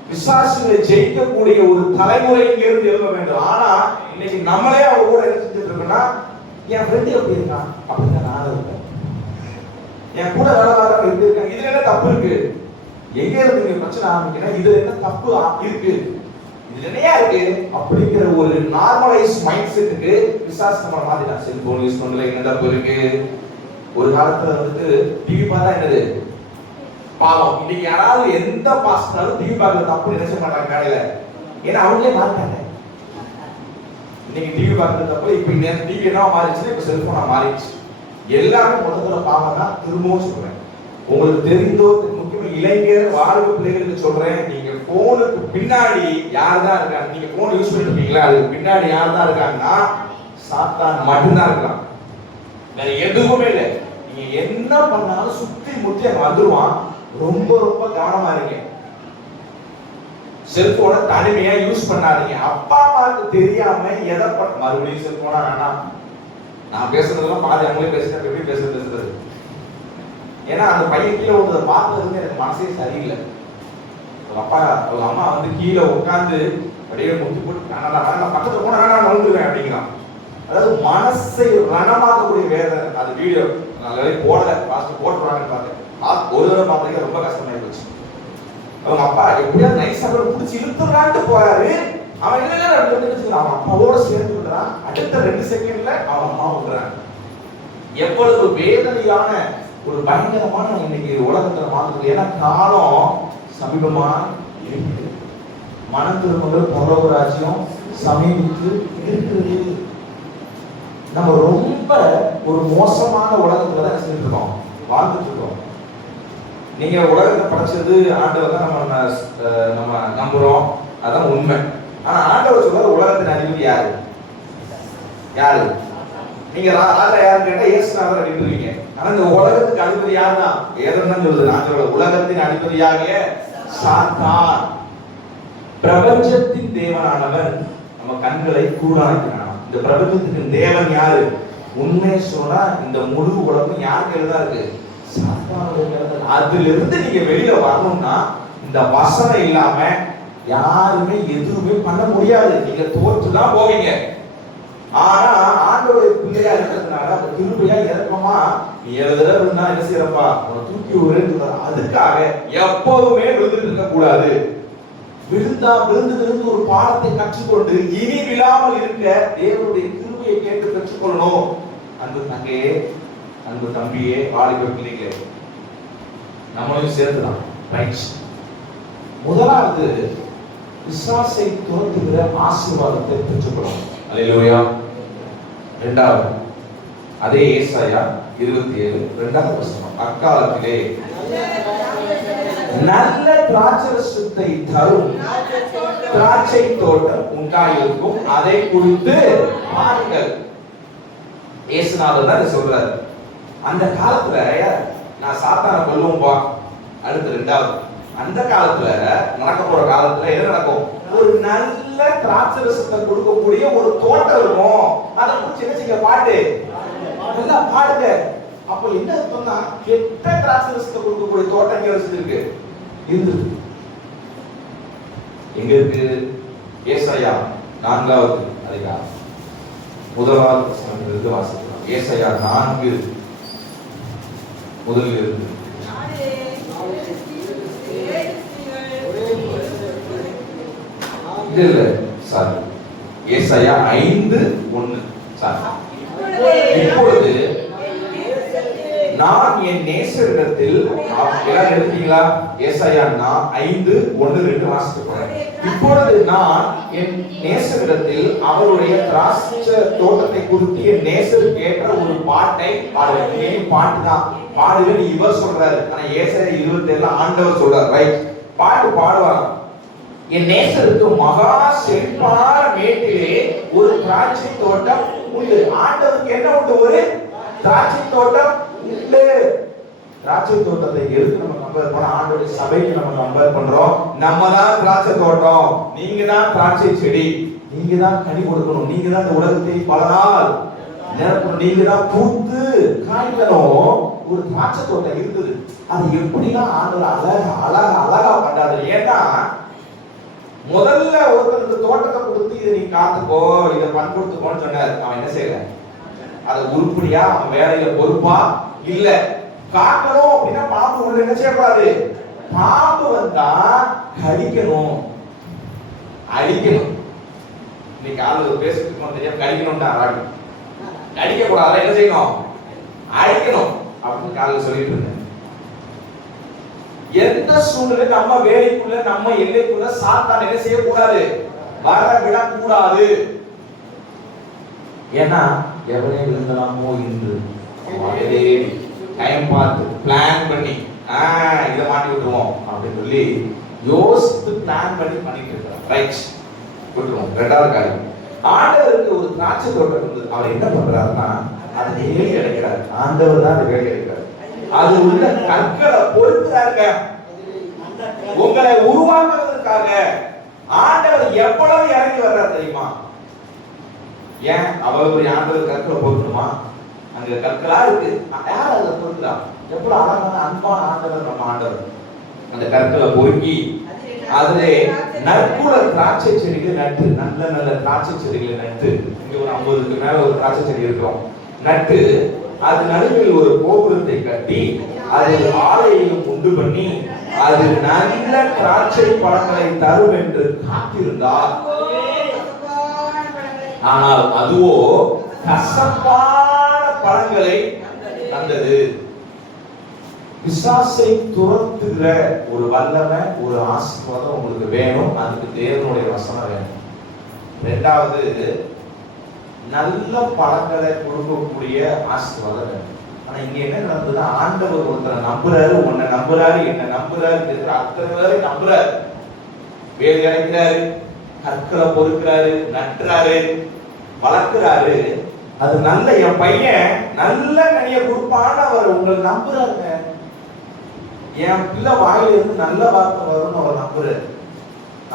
பிசாசுகளை ஜெயிக்கக்கூடிய ஒரு தலைமுறை இங்கிருந்து எழும்ப வேண்டும். ஆனா இன்னைக்கு நம்மளே அவங்க கூட என்ன செஞ்சுட்டு இருக்கோம்னா, என் ஃப்ரெண்டு எப்படி இருக்கான் அப்படிதான் நானும் இருக்கேன், என் கூட வேலை வாரம் எப்படி இருக்காங்க, இதுல என்ன தப்பு இருக்கு? எங்க இருந்து நீங்க பிரச்சனை ஆரம்பிக்கணும், இதுல என்ன தப்பு இருக்கு, இதுல என்னையா இருக்கு அப்படிங்கிற ஒரு நார்மலைஸ் மைண்ட் செட்டுக்கு பிசாசு நம்ம மாத்திட்டான். செல்போன் யூஸ் பண்ணல என்ன தப்பு இருக்கு? ஒரு காலத்துல வந்துட்டு டிவி பார்த்தா என்னது பாவம். இன்னைக்கு யாராவது எந்த பாஸ்டரும் டிவி பார்க்கறது தப்பு நினைச்ச மாட்டாங்க காலையில. ஏன்னா அவங்களே மாறிட்டாங்க. இன்னைக்கு டிவி பார்க்கறது தப்பு. இப்ப இந்த டிவி என்ன மாறிடுச்சு, இப்ப செல்போனா மாறிடுச்சு. எல்லாமே முதல்ல பாவம் தான். திரும்பவும் சொல்றேன், உங்களுக்கு தெரிந்தோ முக்கியமா இளைஞர் வாழ்வு பிள்ளைகளுக்கு சொல்றேன், நீங்க போனுக்கு பின்னாடி யார் தான் இருக்காங்க? நீங்க போன் யூஸ் பண்ணிட்டு இருக்கீங்களா, அதுக்கு பின்னாடி யார் தான் இருக்காங்கன்னா சாத்தான் மட்டும்தான் இருக்கான். வேற எதுவுமே இல்லை. நீங்க என்ன பண்ணாலும் சுத்தி முத்தி அங்க வந்துருவான். ரொம்ப ரொம்ப கவனமா இருங்க. செல்போனை தனிமையா யூஸ் பண்ணாதீங்க. அப்பா அம்மாவுக்கு தெரியாம எதை மறுபடியும் செல்போனா வேணாம். நான் பேசுறதெல்லாம் பாதி அவங்களே பேசுறேன், எப்படி பேசுறது. ஏன்னா அந்த பையன் கீழே விழுந்ததை பார்த்ததுன்னு எனக்கு மனசே சரியில்லை. அப்பா அவங்க அம்மா வந்து கீழே உட்காந்து அப்படியே முட்டி போட்டு நான் பக்கத்துல போனா நான் விழுந்துருவேன் அப்படிங்கிறான். அதாவது மனசை ரணமாக்கக்கூடிய வேதனை. அது வீடியோ நல்லவே போடல, பாஸ்ட் போட்டுறாங்கன்னு பார்த்தேன். ஒரு தடவை பார்த்தீங்க, ரொம்ப கஷ்டமாயி போச்சு. அவங்க அப்பா எப்படியாவது நைஸா கூட பிடிச்சி இழுத்துறான்ட்டு போறாரு. அவன் இல்ல அவன் அப்பாவோட சேர்ந்து விடுறான். அடுத்த 2 செகண்ட்ல அவன் அம்மா விடுறான். எவ்வளவு வேதனையான ஒரு பயங்கரமான இன்னைக்கு உலகத்துல மாறுது. ஏன்னா காலம் சமீபமா இருக்கு. மனம் திரும்புகிற பரலோக ராஜ்யம் சமீபித்து இருக்கிறது. நம்ம ரொம்ப ஒரு மோசமான உலகத்துல தான் செஞ்சுட்டு இருக்கோம், வாழ்ந்துட்டு இருக்கோம். நீங்க உலகத்தை படைச்சது ஆண்டவர் தான் நம்ம நம்புறோம், அதான் உண்மை. ஆனா ஆண்டவர் சொல்றாரு உலகத்தின் அதிபதி யாரு? யாரு? நீங்க ராஜா யாருன்னு கேட்டா இயேசுநாதர் அப்படின்றீங்க. ஆனா இந்த உலகத்துக்கு அதிபதி யார் தான்? வேதம் தான் சொல்லுது. நான் சொல்ல உலகத்தின் அதிபதியாகிய சாத்தான். பிரபஞ்சத்தின் தேவனானவன் நம்ம கண்களை கூடாக்கிறான். இந்த பிரபஞ்சத்துக்கு தேவன் யாரு? உண்மையை சொன்னா இந்த முழு உலகம் யார் கையில தான் இருக்கு? அதுல இருந்து நீங்க வெளியில வரணும்னா இந்த வசனம் இல்லாம யாருமே எதுவுமே பண்ண முடியாது. நீங்க தோற்றுதான் போவீங்க. ஆனா ஆண்டவருடைய பிள்ளையா இருக்கிறதுனால திரும்பியா இறக்கமா நீ எழுதுறா என்ன செய்யறப்பா உன தூக்கி விடுறது. அதுக்காக எப்போதுமே விழுந்துட்டு இருக்க கூடாது. விழுந்து ஒரு பாடத்தை கற்றுக்கொண்டு இனி விழாமல் இருக்க தேவனுடைய கிருபையை கேட்டு கற்றுக்கொள்ளணும். அன்பு தங்கையே, அன்பு தம்பியே, வாலிப பிள்ளைகளே, நம்மளையும் சேர்த்துதான். முதலாவது பிசாசை துரத்துகிற ஆசீர்வாதத்தை பெற்றுக்கொள்ளும். அல்லேலூயா. இரண்டாவது அதே ஏசாயா 27 இரண்டாவது வசனம், அக்காலத்திலே நல்ல திராட்சரசத்தை தரும் திராட்சை தோட்டம் உண்டாயிருக்கும், அதை குறித்து பாருங்கள். இயேசுநாதர் தான் சொல்றாரு. அந்த காலத்துல நான் சாத்தான கொல்லும்பா. அடுத்து இரண்டாவது, அந்த காலத்துல நடக்க போற காலத்துல என்ன நடக்கும்? ஒரு நல்ல திராட்சரசத்தை கொடுக்கக்கூடிய ஒரு தோட்டம் இருக்கும். அதை குறிச்சு என்ன செய்ய? பாட்டு நல்லா பாடுங்க. அப்ப என்ன சொன்னா, கெட்ட திராட்சரசத்தை கொடுக்கக்கூடிய தோட்டம் எங்க இருக்கு? இருந்தது. எங்க இருக்கு? ஏசாயா 4வது அதிகாரம் 1வது வசனத்திலிருந்து வாசிக்கலாம். ஏசாயா 4 முதலில் இருந்து. இல்ல சாரி, ஏசாயா 5:1. சாரி, இப்பொழுது நான் என் நேசரிடத்தில், எல்லாம் எழுதிட்டீங்களா? ஏசாயா 5:1-2 வாசித்து போறேன். இப்பொழுது நான் என் நேசரிடத்தில் அவருடைய திராட்சை தோட்டத்தை குறித்து என் நேசருக்கு ஏற்ற ஒரு பாட்டை பாடுவேன். பாட்டு தான் பாடுவேன் இவர் சொல்றாரு, ஆனா ஏசாயா 27 ஆண்டவர் சொல்றாரு. ரைட், பாட்டு பாடுவாங்க. என் நேசருக்கு மகா செழிப்பான மேட்டிலே ஒரு திராட்சை தோட்டம் உண்டு. ஆண்டவருக்கு என்ன உண்டு? ஒரு திராட்சை தோட்டம் உண்டு. திராட்சை தோட்டத்தை எதுக்கு நம்ம கம்பேர் பண்ண? ஆண்டவருடைய சபைக்கு நம்ம கம்பேர் பண்றோம். நம்ம தான் திராட்சை தோட்டம், நீங்க தான் திராட்சை செடி, நீங்க தான் கனி கொடுக்கணும், நீங்க தான் இந்த உலகத்தை பல நாள் நிரப்பணும், நீங்க தான் பூத்து காய்க்கணும். ஒரு திராட்சை தோட்டம் இருக்குது. அது எப்படின்னா ஆண்டவர் அழகா பண்றாரு. ஏன்னா முதல்ல ஒருத்தருக்கு தோட்டத்தை கொடுத்து இதை நீ காத்துக்கோ, இதை பண்படுத்துக்கோன்னு சொன்னாரு. அவன் என்ன செய்யல? அதை உருப்படியா அவன் வேலையில பொறுப்பா இல்ல. காக்கணும் அப்படின்னா பாம்பு உள்ள என்ன செய்யக்கூடாது? பாம்பு வந்தா கடிக்கணும், அடிக்கணும். இன்னைக்கு ஆளு பேசிட்டு தெரியாம கடிக்கணும்டா, கடிக்க கூடாது, என்ன செய்யணும்? அடிக்கணும் அப்படின்னு காலையில் சொல்லிட்டு இருந்தேன். எந்த சூழ்நிலை நம்ம வேலைக்குள்ள நம்ம எல்லைக்குள்ள சாத்தான் என்ன செய்யக்கூடாது? வர விடக்கூடாது. ஏன்னா எவனே விழுந்தலாமோ என்று டைம் பார்த்து பிளான் பண்ணி இதை மாட்டி விட்டுருவோம் அப்படின்னு சொல்லி யோசித்து பிளான் பண்ணி பண்ணிட்டு இருக்கிறோம். ரைட், விட்டுருவோம். இரண்டாவது காரியம், ஆண்டவருக்கு ஒரு திராட்சை தோட்டம் இருந்தது. அவர் என்ன பண்றாருன்னா அதை வேலை அடைக்கிறார். ஆண்டவர் தான் அதை வேலை அடைக்கிறார். அது உள்ள கற்களை பொறுக்கிறாங்க. உங்களை உருவாக்குவதற்காக ஆண்டவர் எவ்வளவு இறங்கி வர்றார் தெரியுமா? ஏன் அவர் ஆண்டவர் கற்களை பொறுக்கணுமா? அங்க கற்களா இருக்கு, யார் அதை பொறுக்கிறா? எவ்வளவு அழகான அன்பான ஆண்டவர் நம்ம ஆண்டவர். அந்த கற்களை பொறுக்கி அதிலே நற்குல திராட்சை செடிகளை நட்டு, நல்ல நல்ல திராட்சை செடிகளை நட்டு, இங்க ஒரு 50க்கு மேல ஒரு திராட்சை செடி இருக்கிறோம், நட்டு அது நடுவில் ஒரு கோபுரத்தை கட்டி அதில் ஆலையையும் உண்டு பண்ணி அது நல்ல திராட்சை பழங்களை தரும் என்று காத்திருந்தார். ஆனால் அதுவோ கசப்பான பழங்களை தந்தது. பிசாசை துரத்துகிற ஒரு வல்லமை, ஒரு ஆசீர்வாதம் உங்களுக்கு வேணும். அதுக்கு தேவனுடைய வசனம் வேணும். இரண்டாவது, நல்ல பழங்களை கொடுக்கக்கூடிய ஆசீர்வாதம் வேணும். ஆனா இங்க என்ன நடந்ததுன்னா, ஆண்டவர் ஒருத்தரை நம்புறாரு, உன்னை நம்புறாரு, என்ன நம்புறாரு, அத்தனை பேரை நம்புறாரு, வேலை அடைக்கிறாரு, கற்களை பொறுக்கிறாரு, நட்டுறாரு, வளர்க்கிறாரு. அது நல்ல, என் பையன் நல்ல கனியை கொடுப்பான்னு அவர் உங்களை நம்புறாருங்க. என் பிள்ளை வாயில இருந்து நல்ல வார்த்தை வரும்னு அவர் நம்புறாரு.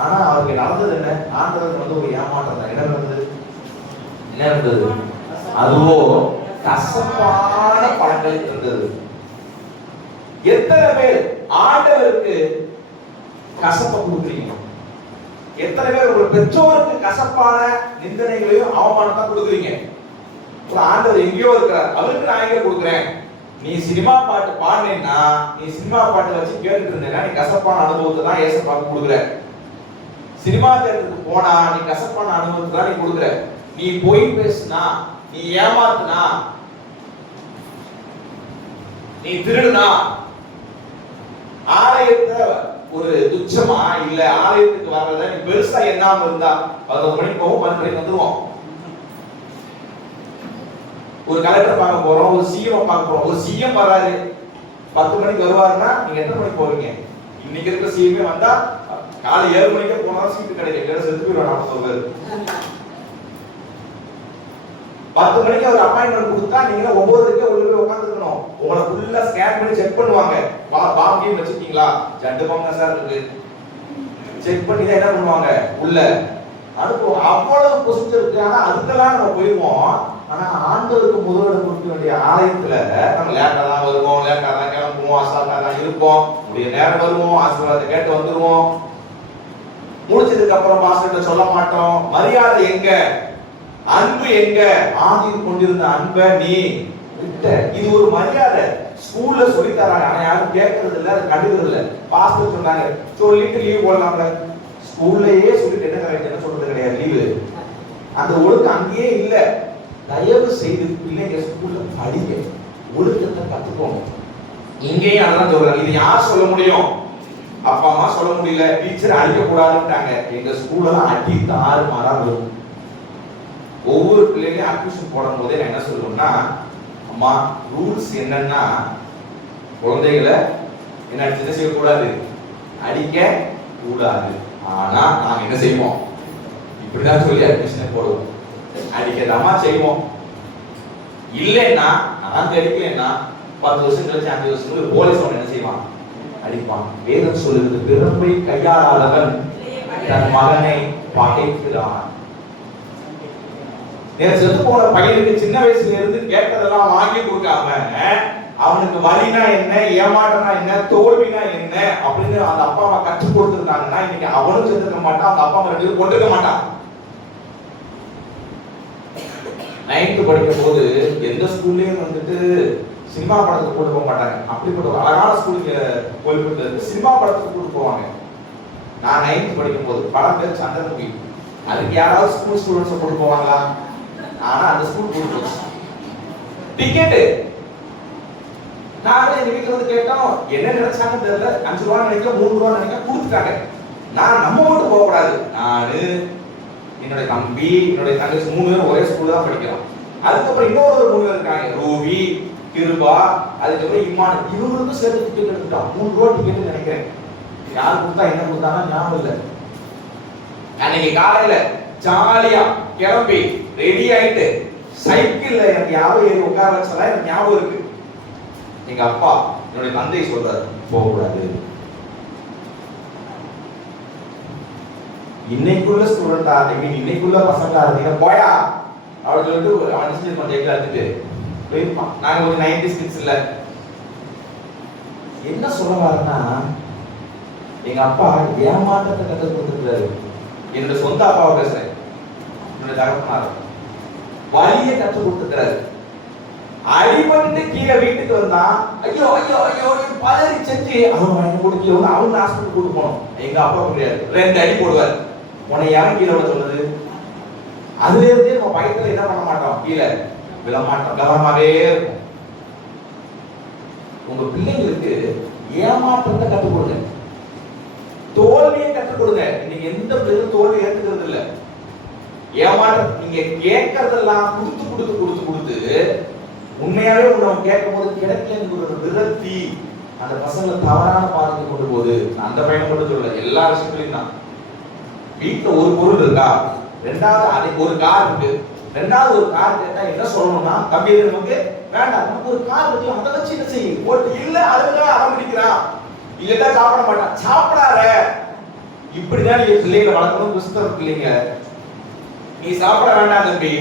ஆனா அவருக்கு நடந்தது என்ன? ஆண்டவருக்கு வந்து ஒரு ஏமாற்றம் தான். என்ன நடந்தது? என்ன இருந்தது? அதுவோ கசப்பான பழங்களை தந்தது. எத்தனை பேர் ஆண்டவருக்கு கசப்பை கொடுக்குறீங்க? எத்தனை பேர் உங்க பெற்றோருக்கு கசப்பான நிந்தனைகளையும் அவமானத்தை கொடுக்குறீங்க? ஒரு ஆண்டவர் எங்கேயோ இருக்கிறார், அவருக்கு நான் எங்க கொடுக்குறேன்? நீ சினிமா பாட்டு பாடினா, நீ சினிமா பாட்டு வச்சு கேட்டுட்டு இருந்தேன்னா நீ கசப்பான அனுபவத்தை தான் ஏசப்பாக்கு கொடுக்குற. சினிமா தேட்டருக்கு போனா நீ கசப்பான அனுபவத்தை தான் நீ கொடுக்குற. நீ பொய் பேசுனா, நீ ஏமாத்துனா, நீ திருடுனா, ஆலயத்தை ஒரு துச்சமா இல்ல ஆலயத்துக்கு வர்றத நீ பெருசா எண்ணாம இருந்தா 11 மணிக்கு போவோம், 12 மணிக்கு வந்துருவோம். ஒரு கலெக்டர் பார்க்க போறோம், ஒரு சிஎம் பார்க்க போறோம். ஒரு சிஎம் வராரு 10 மணிக்கு வருவாருன்னா நீங்க எத்தனை மணிக்கு போவீங்க? இன்னைக்கு இருக்க சிஎம்ஏ வந்தா காலை 7 மணிக்கே போனாலும் சீட்டு கிடைக்கும், செத்து போயிடுவாங்க 40 பேர். 10 மணிக்கு ஒரு அப்பாயின்மெண்ட் கொடுத்தா நீங்க 9:00க்கே உள்ள போய் உட்கார்ந்துக்கணும். உங்களை ஃபுல்லா ஸ்கேன் பண்ணி செக் பண்ணுவாங்க. பாம் கீம் வச்சிருக்கீங்களா? ஜண்டு பாம் தான் சார் இருக்கு. செக் பண்ணி தான் என்ன பண்ணுவாங்க, உள்ள அனுப்புவோம். அவ்வளவு ப்ரொசீஜர் இருக்கு. ஆனா அதுக்கெல்லாம் நம்ம போயிடுவோம். ஆனா ஆண்டவருக்கு முதலிடம் கொடுக்க வேண்டிய ஆலயத்துல நம்ம லேட்டா தான் வருவோம், லேட்டா தான் கிளம்புவோம், அசால்ட்டா தான் இருப்போம். முடிய நேரம் வருவோம், ஆசீர்வாதத்தை கேட்டு வந்துருவோம். முடிச்சதுக்கு அப்புறம் பாஸ்டர்கிட்ட சொல்ல மாட்டோம். மரியாதை எங்க, அன்பு எங்க? ஆதியில் கொண்டிருந்த அன்பை நீ விட்ட. இது ஒரு மரியாதை. ஸ்கூல்ல சொல்லி தராங்க, ஆனா யாரும் கேட்கறது இல்ல, அது கண்டுக்கிறது இல்ல. பாஸ்டர் சொன்னாங்க, சொல்லிட்டு லீவ் போடலாம்ல. ஸ்கூல்லயே சொல்லிட்டு என்ன சொல்றது கிடையாது, லீவு. அந்த ஒழுக்கம் அங்கேயே இல்ல. தயவு செய்து பிள்ளைங்க ஸ்கூல்ல படிங்க, ஒழுக்கத்தை கத்துக்கோங்க. இங்கேயும் அதான் சொல்றாங்க. இது யார் சொல்ல முடியும்? அப்பா அம்மா சொல்ல முடியல, டீச்சர் அடிக்க கூடாதுன்றாங்க. எங்க ஸ்கூல்ல அடி தாறுமாறா வரும். ஒவ்வொரு பிள்ளைங்களையும் அட்மிஷன் போடும் போதே நான் என்ன சொல்லுவேன்னா, அம்மா ரூல்ஸ் என்னன்னா குழந்தைகளை என்ன செய்யக்கூடாது, அடிக்க கூடாது. ஆனா நாங்க என்ன செய்வோம், இப்படிதான் சொல்லி அட்மிஷன் போடுவோம். அடிக்கதாமா செய்வோம். இல்லைன்னா நான் அடிக்கலைன்னா 10 வருஷம் கழிச்சு 5 வருஷம் போலீஸ் என்ன செய்வான், அடிப்பான். வேதம் சொல்லுகிறது, பிறப்பை கையாளாதவன் தன் மகனை பகைக்கிறான். செத்து போன பையனுக்கு சின்ன வயசுல இருந்து கேட்டதெல்லாம் வாங்கி கொடுக்காம அவனுக்கு வலினா என்ன, ஏமாற்றம்னா என்ன, தோல்வினா என்ன அப்படின்னு அந்த அப்பா அம்மா கற்றுக் கொடுத்துருந்தாங்கன்னா இன்னைக்கு அவனும் செத்துக்க மாட்டான், அவங்க அப்பா அம்மா 2 பேரும் கொண்டுக்க மாட்டான். 9th படிக்கும் போது எந்த ஸ்கூல்லயும் வந்துட்டு சினிமா படத்துக்கு கூட்டு போக மாட்டாங்க. அப்படிப்பட்ட ஒரு அழகான ஸ்கூலுக்கு போய் சினிமா படத்துக்கு கூட்டு போவாங்க. நான் 9th படிக்கும் போது படம் பேர் சந்திரமுகி. அதுக்கு யாராவது ஸ்கூல் ஸ்டூடெண்ட்ஸ் கூட்டு போவாங்களா? ஆனா அந்த ஸ்கூல் கூட்டு போச்சு. டிக்கெட்டு நான் எங்க வீட்டுல வந்து கேட்டோம், என்ன நினைச்சாங்கன்னு தெரியல. 5 ரூபா நினைக்க, 3 ரூபா நினைக்க கொடுத்துட்டாங்க. நான் நம்ம மட்டும் போக கூடாது. நானு, என்னுடைய தம்பி, என்னுடைய தங்கச்சி 3 பேரும் ஒரே ஸ்கூல்ல தான் படிக்கிறோம். அதுக்கப்புறம் இன்னொரு 3 பேர் இருக்காங்க, ரூபி, கிருபா, அதுக்கப்புறம் இம்மான். இவங்களுக்கும் சேர்த்து டிக்கெட் எடுத்துட்டோம். 3 ரூபா டிக்கெட் நினைக்கிறேன். யார் கொடுத்தா என்ன கொடுத்தாலும் ஞாபகம் இல்லை. அன்னைக்கு காலையில ஜாலியா கிளம்பி ரெடி ஆயிட்டு சைக்கிள்ல எனக்கு யாரும் ஏறி உட்கார வச்சதா எனக்கு ஞாபகம் இருக்கு. எங்க அப்பா, என்னுடைய தந்தை சொல்றாரு, போகக்கூடாது. இன்னைக்குள்ள ஸ்டூடெண்டா இருந்தீங்க, இன்னைக்குள்ள பசங்களா இருந்தீங்க, போயா அப்படின்னு சொல்லிட்டு அவன் கொஞ்சம் சைக்கிள் எடுத்துட்டு போயிருப்பான். நாங்க ஒரு 90s கிட்ஸ் இல்ல. என்ன சொல்ல வரேன்னா, எங்க அப்பா ஏமாற்றத்தை கற்றுக் கொடுத்துருக்காரு. என்னோட சொந்த அப்பாவை பேசுறேன், என்னோட தகப்பனார் வலியை கற்றுக் கொடுத்துருக்காரு. அடிபட்டு கீழே வீட்டுக்கு வந்தா ஐயோ ஐயோ ஐயோ பதறி செஞ்சு அவங்க கொடுக்கணும், அவங்க ஹாஸ்பிட்டல் கூட்டு போனோம். எங்க அப்பா முடியாது, 2 அடி போடுவார். உன்னை யாரும் கீழே விட சொன்னது? அதுல இருந்தே நம்ம பயத்துல என்ன பண்ண மாட்டோம், கீழே விழ மாட்டோம், கவனமாவே இருக்கும். உங்க பிள்ளைங்களுக்கு ஏமாற்றத்தை கற்றுக் கொடுங்க, தோல்வியை கற்றுக் கொடுங்க. இன்னைக்கு எந்த பிள்ளைகளும் தோல்வி ஏற்றுக்கிறது இல்ல. ஏமாற்றம் நீங்க கேட்கறதெல்லாம் கொடுத்து கொடுத்து கொடுத்து கொடுத்து உண்மையாவே நம்ம கேட்கும் போது கிடைக்கலங்கிற விரக்தி அந்த பசங்களை தவறான பாதைக்கு கொண்டு போகுது. அந்த பையன் மட்டும் சொல்லல, எல்லா விஷயங்களையும் தான். வீட்டுல ஒரு பொருள் இருக்கா, 2வது அது ஒரு கார் இருக்கு, 2வது ஒரு கார் கேட்டா என்ன சொல்லணும்னா, தம்பி நமக்கு வேண்டாம், நமக்கு ஒரு கார் இருக்கு, அதை வச்சு என்ன செய்யும் போட்டு இல்ல அதுதான் ஆரம்பிக்கிறான், இல்லட்டா சாப்பிட மாட்டான், சாப்பிடாத. இப்படிதான் நீங்க பிள்ளைகளை வளர்க்கணும். கிறிஸ்தவ பிள்ளைங்க, நீ சாப்பிட வேண்டாம் தம்பி,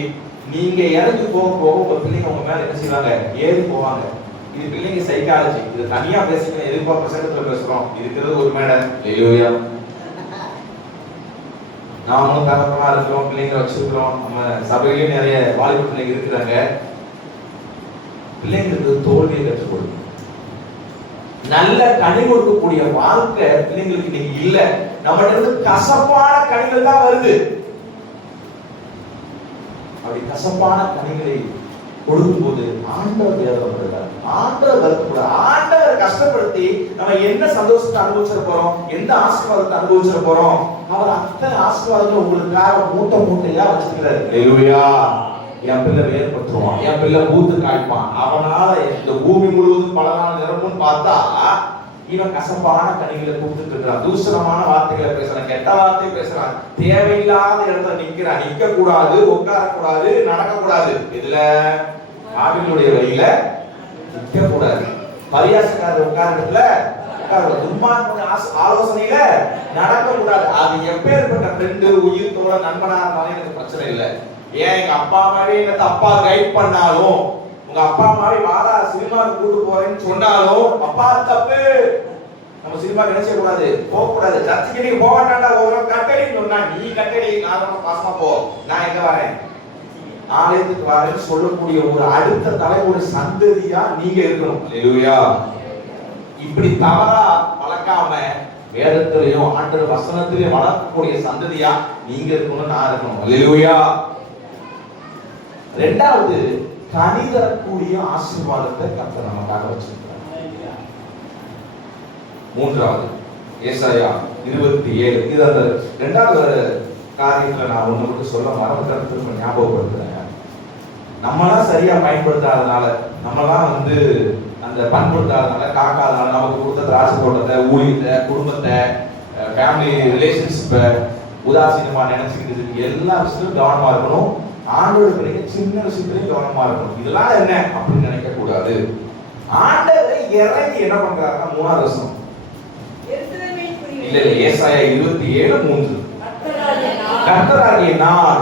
நீங்க இறங்கி போக போக உங்க பிள்ளைங்க உங்க மேல என்ன செய்வாங்க, ஏறி போவாங்க. இது பிள்ளைங்க சைக்காலஜி. இது தனியா பேசிக்கணும், எதிர்ப்பா பிரசங்கத்துல பேசுறோம். இருக்கிறது ஒரு மேடம். ஐயோயா, நாமளும் தகப்பனா இருக்கிறோம், பிள்ளைங்க வச்சிருக்கிறோம். நம்ம சபையிலயும் நிறைய வாலிப பிள்ளைங்க இருக்கிறாங்க. பிள்ளைங்களுக்கு தோல்வியை கற்றுக் கொடுக்கணும். நல்ல கனி கொடுக்கக்கூடிய வாழ்க்கை பிள்ளைங்களுக்கு இன்னைக்கு இல்ல. நம்மகிட்ட இருந்து கசப்பான கனிகள் தான் வருது. அப்படி கசப்பான கனிகளை கொடுக்கும் போது ஆண்டவர் வேதனைப்படுகிறார், ஆண்டவர் வருத்தப்படுறார். ஆண்டவர் கஷ்டப்படுத்தி நம்ம என்ன சந்தோஷத்தை அனுபவிச்சிட போறோம், எந்த ஆசீர்வாதத்தை அனுபவிச்சிட போறோம். அவர் அத்தனை ஆசீர்வாதத்தை உங்களுக்காக மூட்டை மூட்டையா வச்சிருக்கிறார். ஹல்லேலூயா. என் பிள்ளை வேறுபட்டுருவான், என் பிள்ளை பூத்து காய்ப்பான், அவனால இந்த பூமி முழுவதும் பல நாள் நிரம்பும்னு பார்த்தா இவன் கசப்பான கனிகளை கொடுத்துட்டு இருக்கிறான், தூசணமான வார்த்தைகளை பேசுறான், கெட்ட வார்த்தை பேசுறான், தேவையில்லாத இடத்துல நிக்கிறான். நிக்க கூடாது, உட்கார கூடாது, நடக்க கூடாது. இதுல ஆவிகளுடைய வழியில நிக்க கூடாது. பரியாசக்காரர் உட்கார இடத்துல ஆலோசனையில நடக்க கூடாது. அது எப்பேற்பட்ட ஃப்ரெண்டு, உயிர் தோழ, நண்பனா இருந்தாலும் எனக்கு பிரச்சனை இல்லை. ஏன் எங்க அப்பா அம்மாவே எனக்கு அப்பா கைட் பண்ணாலும், உங்க அப்பா அம்மாவே வாடா சினிமாவுக்கு கூட்டு போறேன்னு சொன்னாலும் அப்பா தப்பு. நம்ம சினிமாவுக்கு என்ன செய்யக்கூடாது, போக கூடாது. சர்ச்சைக்கு நீங்க போக வேண்டாம்டா, ஒரு கட்டடின்னு சொன்னா நீ கட்டடி, நான் ரொம்ப பாசமா போ, நான் எங்க வரேன் ஆலயத்துக்கு வரேன்னு சொல்லக்கூடிய ஒரு அடுத்த தலைமுறை சந்ததியா நீங்க இருக்கணும். அல்லேலூயா. இப்படி தவறா வளர்க்காம வேதத்திலையும் ஆண்டவர் வசனத்திலையும் வளர்க்கக்கூடிய சந்ததியா நீங்க இருக்கணும், நான் இருக்கணும். அல்லேலூயா. இரண்டாவது, கனி தரக்கூடிய ஆசீர்வாதத்தை கர்த்தர் நமக்காக வச்சிருக்கிறார். மூன்றாவது, ஏசாயா 27. இது அந்த இரண்டாவது காரியத்துல நான் ஒண்ணு மட்டும் சொல்ல மறந்துட்டு ஞாபகப்படுத்துறேன். நம்மளாம் சரியா பயன்படுத்தாதனால, நம்மளாம் அந்த பண்படுத்தாதனால, காக்காதனால நமக்கு கொடுத்த திராட்சை தோட்டத்தை, ஊழியத்தை, குடும்பத்தை, ஃபேமிலி ரிலேஷன்ஷிப்பை உதாசீனமா நினைச்சுக்கிட்டு எல்லா விஷயத்திலும் கவனமா இருக்கணும். ஆண்டவர் கிடைக்க சின்ன விஷயத்திலையும் கவனமா இருக்கணும். இதெல்லாம் என்ன அப்படின்னு நினைக்க கூடாது. ஆண்டவரை இறங்கி என்ன பண்றாருன்னா, 3வது வசனம் இல்ல ஏசாயா 27:3. கர்த்தராகிய நான்,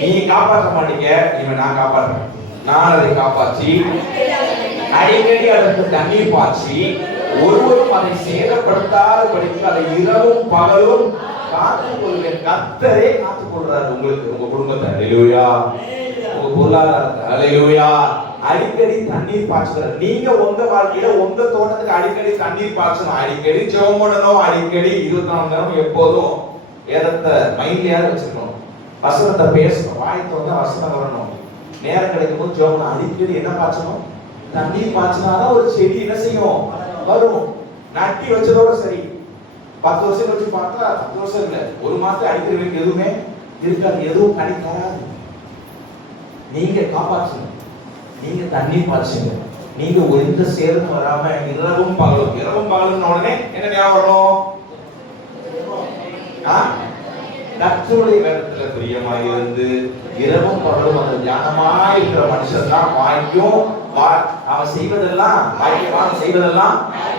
நீ காப்பாற்ற மாட்டீங்க, இவன் நான் காப்பாற்றுறேன். நான் அதை காப்பாற்றி அடிக்கடி அதற்கு தண்ணீர் பாய்ச்சி ஒருவரும் அதை சேதப்படுத்தாதபடிக்கு அதை இரவும் பகலும் காத்துக் கொள்வேன். கர்த்தரே காத்துக் கொள்றாரு உங்களுக்கு, உங்க குடும்பத்தை. அல்லேலூயா. உங்க பொருளாதாரத்தை. அல்லேலூயா. அடிக்கடி தண்ணீர் பாய்ச்சுறாரு. நீங்க உங்க வாழ்க்கையில உங்க தோட்டத்துக்கு அடிக்கடி தண்ணீர் பாய்ச்சணும், அடிக்கடி ஜெபம் பண்ணணும், அடிக்கடி 24 மணி நேரம் எப்போதும் வேதத்தை மைண்ட்லயாவது வச்சுக்கணும். வசனத்தை பேசணும், வாய் திறந்தா வசனம் வரணும். நேரம் கிடைக்கும் போது ஜெபம் அடிக்கடி என்ன பாய்ச்சணும், தண்ணீர் பாய்ச்சினாதான் ஒரு செடி என்ன செய்யும், வரும். நட்டி வச்சதோட சரி, 10 வருஷம் கழிச்சு பார்த்தா 10 வருஷம் இல்ல, ஒரு மாசம் அடிக்கிறவங்க எதுவுமே இருக்காது, எதுவும் கனி தராது. நீங்க காப்பாற்றணும், நீங்க தண்ணீர் பாய்ச்சுங்க, நீங்க எந்த சேதம் வராம இரவும் பகலும். இரவும் பகலும் உடனே என்ன ஞாபகம் வரணும், கர்த்தருடைய வேதத்துல பிரியமாய் இருந்து இரவும் பகலும் அந்த ஞானமாய் இருக்கிற மனுஷன் தான் வாய்க்கும். அவன் செய்வதெல்லாம் வாய்க்குவான், செய்வதெல்லாம்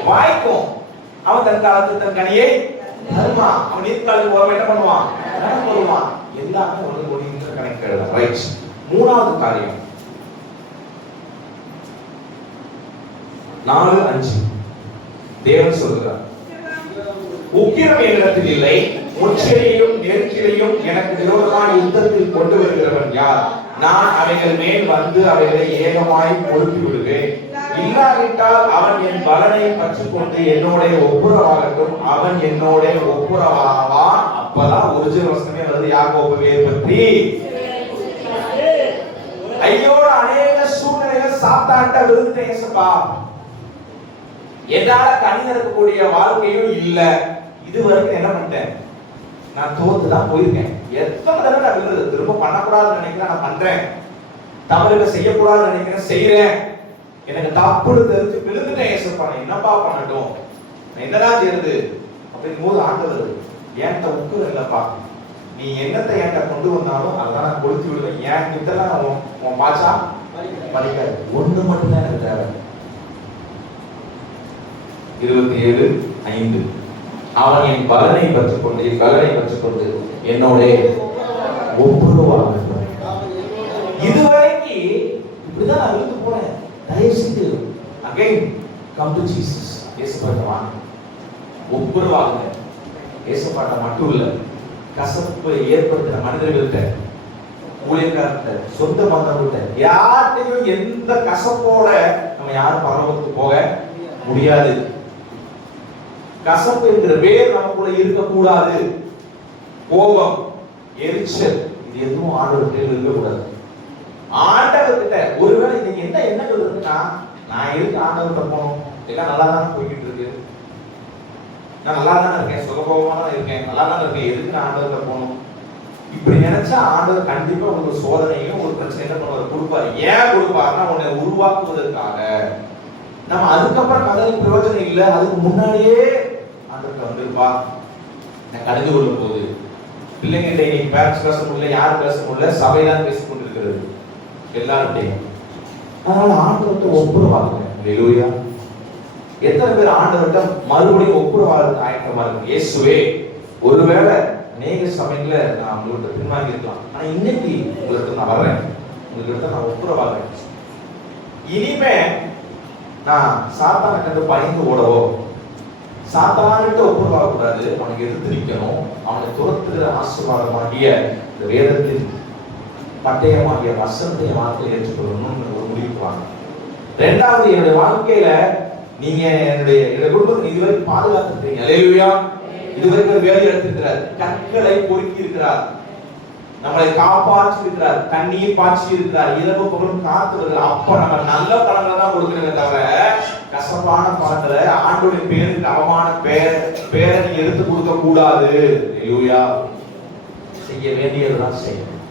வாய்க்கும். அவன் தன் காலத்தில் தன் கனியை தருவான். அவன் நீர்காலுக்கு உரம் என்ன பண்ணுவான், போடுவான். எல்லாமே ஒரு கணக்கு. ரைட். 3வது காரியம் 4:5 தேவன் சொல்கிறார், உக்கிரம் என்னிடத்தில் இல்லை, முச்செடியையும் நெருக்கிலையும் எனக்கு விரோதமான யுத்தத்தில் கொண்டு வருகிறவன் யார்? நான் அவைகள் மேல் வந்து அவைகளை ஏகமாய் பொறுத்து விடுவேன். இல்லாவிட்டால் அவன் என் பலனை பற்றிக் கொண்டு என்னோட ஒப்புரவாகட்டும், அவன் என்னோட ஒப்புரவாவான். அப்பதான் ஒரிஜினல் வசனமே வருது யாக்கோபை பற்றி. ஐயோட அநேக சூழ்நிலைகள் சாத்தான்ட்ட விருந்தேன் ஏசப்பா, என்னால கனி தரக்கூடிய வாழ்க்கையும் இல்ல. இது வரைக்கும் என்ன பண்ணிட்டேன், நான் தோத்துதான் போயிருக்கேன். எத்தனை தடவை நான் விழுறது, திரும்ப பண்ணக்கூடாதுன்னு நினைக்கிறேன், நான் பண்றேன். தவறுகளை செய்யக்கூடாதுன்னு நினைக்கிறேன், செய்யறேன். எனக்கு தப்புன்னு தெரிஞ்சு விழுந்துட்டேன் ஏசப்பா, என்னப்பா பண்ணட்டும், நான் என்னதான் செய்யறது அப்படின் போது ஆண்டவர் என்கிட்ட உக்கு இல்லப்பா, நீ என்னத்தை என்கிட்ட கொண்டு வந்தாலும் அதெல்லாம் நான் கொடுத்து விடுவேன். என் கிட்டலாம் உன் பாச்சா படிக்காது. ஒண்ணு மட்டும்தான் எனக்கு தேவை. 27:5 அவன் என் பலனை பற்றிக்கொண்டு என்னோட ஒப்புரவாக. இதுவரைக்கும் இப்படிதான் நான் இருந்து போனேன். தயவு செய்து அகைன் கம் டு ஜீசஸ். இயேசுபாட்ட வாங்க, ஒப்புரவாங்க. இயேசுபாட்ட மட்டும் இல்ல, கசப்பை ஏற்படுத்தின மனிதர்கள்ட்ட, ஊழியக்காரர்கிட்ட, சொந்த பந்தங்கள்கிட்ட, யார்கிட்டையும் எந்த கசப்போட நம்ம யாரும் பரலோகத்துக்கு போக முடியாது. கசப்பு என்கிற வேர் நமக்குள்ள இருக்கக்கூடாது. கோபம், எரிச்சல், இது எதுவும் ஆண்டவர்கிட்ட இருக்கக்கூடாது. ஆண்டவர்கிட்ட ஒருவேளை இன்னைக்கு என்ன எண்ணங்கள் இருக்குன்னா, நான் இருக்கு ஆண்டவர்கிட்ட போகணும், எல்லாம் நல்லா தானே போய்கிட்டு இருக்கு, நான் நல்லா தானே இருக்கேன், சுகபோகமா தான் இருக்கேன், நல்லா தானே இருக்கேன், எதுக்கு நான் ஆண்டவர்கிட்ட போகணும், இப்படி நினைச்சா ஆண்டவர் கண்டிப்பா உங்களுக்கு சோதனையும் ஒரு பிரச்சனை என்ன பண்ணுவார், கொடுப்பாரு. ஏன் கொடுப்பாருன்னா உன்னை உருவாக்குவதற்காக. நம்ம அதுக்கப்புறம் கதறி பிரயோஜனம் இல்லை, அதுக்கு முன்னாடியே ஆண்டவர் வந்திருப்பா. நான் கலந்து கொள்ள போகுது பிள்ளைங்கிட்ட இன்னைக்கு பேரண்ட்ஸ் பேச முடியல, யாரும் பேச முடியல, சபைதான் பேசிக் கொண்டிருக்கிறது எல்லார்ட்டையும். அதனால ஆண்டவர்கிட்ட ஒப்புரவாகுங்க. ஹல்லேலூயா. எத்தனை பேர் ஆண்டவர்கிட்ட மறுபடியும் ஒப்புரவாக ஆயத்தமா இருக்கு? இயேசுவே, ஒருவேளை அநேக சமயங்கள நான் உங்கள்கிட்ட பின்வாங்கி இருக்கலாம், ஆனா இன்னைக்கு உங்கள்கிட்ட நான் வர்றேன், உங்கள்கிட்ட நான் ஒப்புரவாகிறேன். இனிமே நான் சாத்தானை கண்டு பயந்து ஓடவோ, சாத்தான்கிட்ட ஒப்புரவாக கூடாது, அவனுக்கு எதிர்த்து நிற்கணும். அவனை துரத்துகிற ஆசீர்வாதமாகிய இந்த வேதத்தின் பட்டயமாகிய வசனத்தை வார்த்தையை ஏற்றுக்கொள்ளணும்னு ஒரு முடிவுக்கு வாங்க. ரெண்டாவது, என்னுடைய வாழ்க்கையில நீங்க என்னுடைய குடும்பத்தை இதுவரைக்கும் பாதுகாத்துருக்கீங்க. அல்லேலூயா. இதுவரைக்கும் வேலை எடுத்திருக்கிறார், கற்களை பொறுக்கி இருக்கிறார், நம்மளை காப்பாற்றி இருக்கிறார், தண்ணீர் பாய்ச்சி இருக்கிறார், இரவு பகலும் காத்து வருகிறார். அப்ப நம்ம நல்ல பழங்களை தான் கொடுக்கிறத தவிர கசப்பான பழங்களை, ஆண்டோடைய பேருக்கு அவமான பேரை நீ எடுத்து கொடுக்க கூடாது. அல்லேலூயா. செய்ய வேண்டியதுதான் செய்யணும்.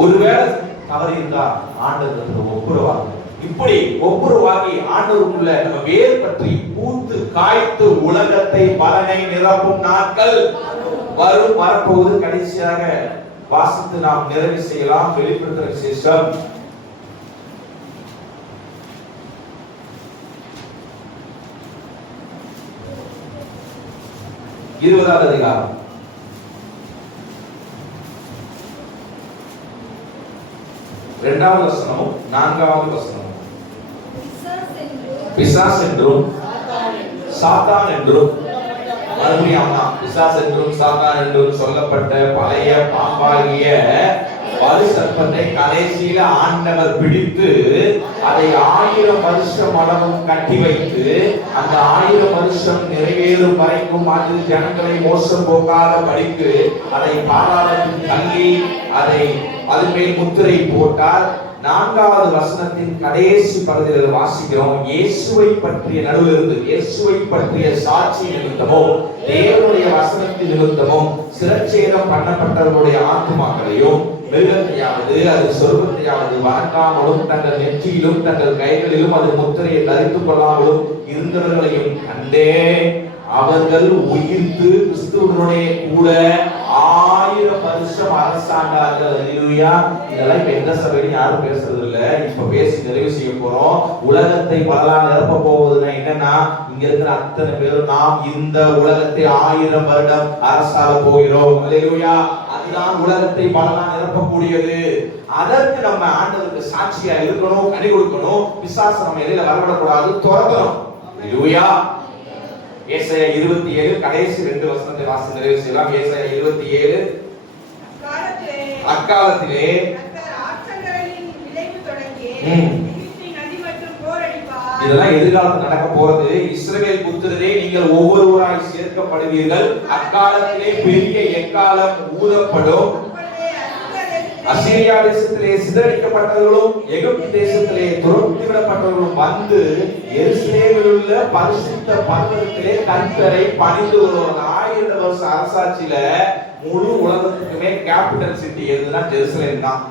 ஒருவேளை தவறு இருந்தா ஆண்டவருக்கு ஒப்புரவாகும். இப்படி ஒப்புரவாகி ஆண்டவருக்குள்ள நம்ம வேர் பற்றி பூத்து காய்த்து உலகத்தை பலனை நிரப்பும் நாட்கள் வரும், வரப்போவது. கடைசியாக வாசித்து நாம் நிறைவு செய்யலாம். வெளிப்படுத்துற விசேஷம் 20வது அதிகாரம் 2வது வசனமும் 4வது வசனமும். பிசாஸ் என்றும் சாத்தான் என்றும், மறுபடியும் பிசாஸ் என்றும் சாத்தான் என்றும் சொல்லப்பட்ட பழைய பாம்பாகிய வலு சர்ப்பத்தை கடைசியில ஆண்டவர் பிடித்து அதை 1000 வருஷம் அளவும் கட்டி வைத்து, அந்த 1000 வருஷம் நிறைவேறும் வரைக்கும் அது ஜனங்களை மோசம் போகாத படிக்கு அதை பாதாளத்தில் தள்ளி அதை அது மேல் முத்திரை போட்டார். 4வது வசனத்தின் கடைசி பகுதியில் வாசிக்கிறோம், இயேசுவை பற்றிய நடுவிலிருந்து இயேசுவை பற்றிய சாட்சி நிமித்தமோ தேவனுடைய வசனத்தின் நிமித்தமும் சிரச்சேதம் பண்ணப்பட்டவர்களுடைய ஆத்துமாக்களையும் மிருகத்தையாவது அது சொர்க்கத்தையாவது வணங்காமலும் தங்கள் நெற்றியிலும் தங்கள் கைகளிலும் அது முத்திரையை தரித்துக் கொள்ளாமலும் இருந்தவர்களையும் கண்டே. அவர்கள் உயிர்த்து கிறிஸ்துவனுடைய கூட 1000 வருஷம் அரசாண்டார்கள். அல்லேலூயா. இதெல்லாம் இப்ப எந்த சபையிலும் யாரும் பேசுறது இல்ல. இப்ப பேசி நிறைவு செய்ய போறோம். உலகத்தை பலரால் நிரப்ப போவதுன்னா என்னன்னா, இங்க இருக்கிற அத்தனை பேரும் நாம் இந்த உலகத்தை 1000 வருடம் அரசாள போகிறோம். அல்லேலூயா. அதுதான் உலகத்தை பலரால் நிரப்பக்கூடியது. அதற்கு நம்ம ஆண்டவருக்கு சாட்சியா இருக்கணும், கனி கொடுக்கணும். பிசாசு நம்ம இடையில வரவிடக்கூடாது, துரத்தணும். அல்லேலூயா. ஏசாயா 27 கடைசி 2 வசனத்தை வாசி நிறைவு செய்யலாம். ஏசாயா 27 அக்காலத்திலே இதெல்லாம் எதிர்காலத்தில் நடக்க போறது. இஸ்ரவேல் புத்திரரே, நீங்கள் ஒவ்வொருவராய் சேர்க்கப்படுவீர்கள். அக்காலத்திலே பெரிய எக்காலம் ஊதப்படும். அசீரியா தேசத்திலே சிதறடிக்கப்பட்டவர்களும் எகிப்து தேசத்திலே துரத்தி விடப்பட்டவர்களும் வந்து எருசலேமில் உள்ள பரிசுத்த பர்வதத்திலே கர்த்தரை பணிந்து வருவாங்க. 1000 வருஷ அரசாட்சியில முழு உலகத்துக்குமே கேபிட்டல் சிட்டி எதுனா ஜெருசலேம் தான்.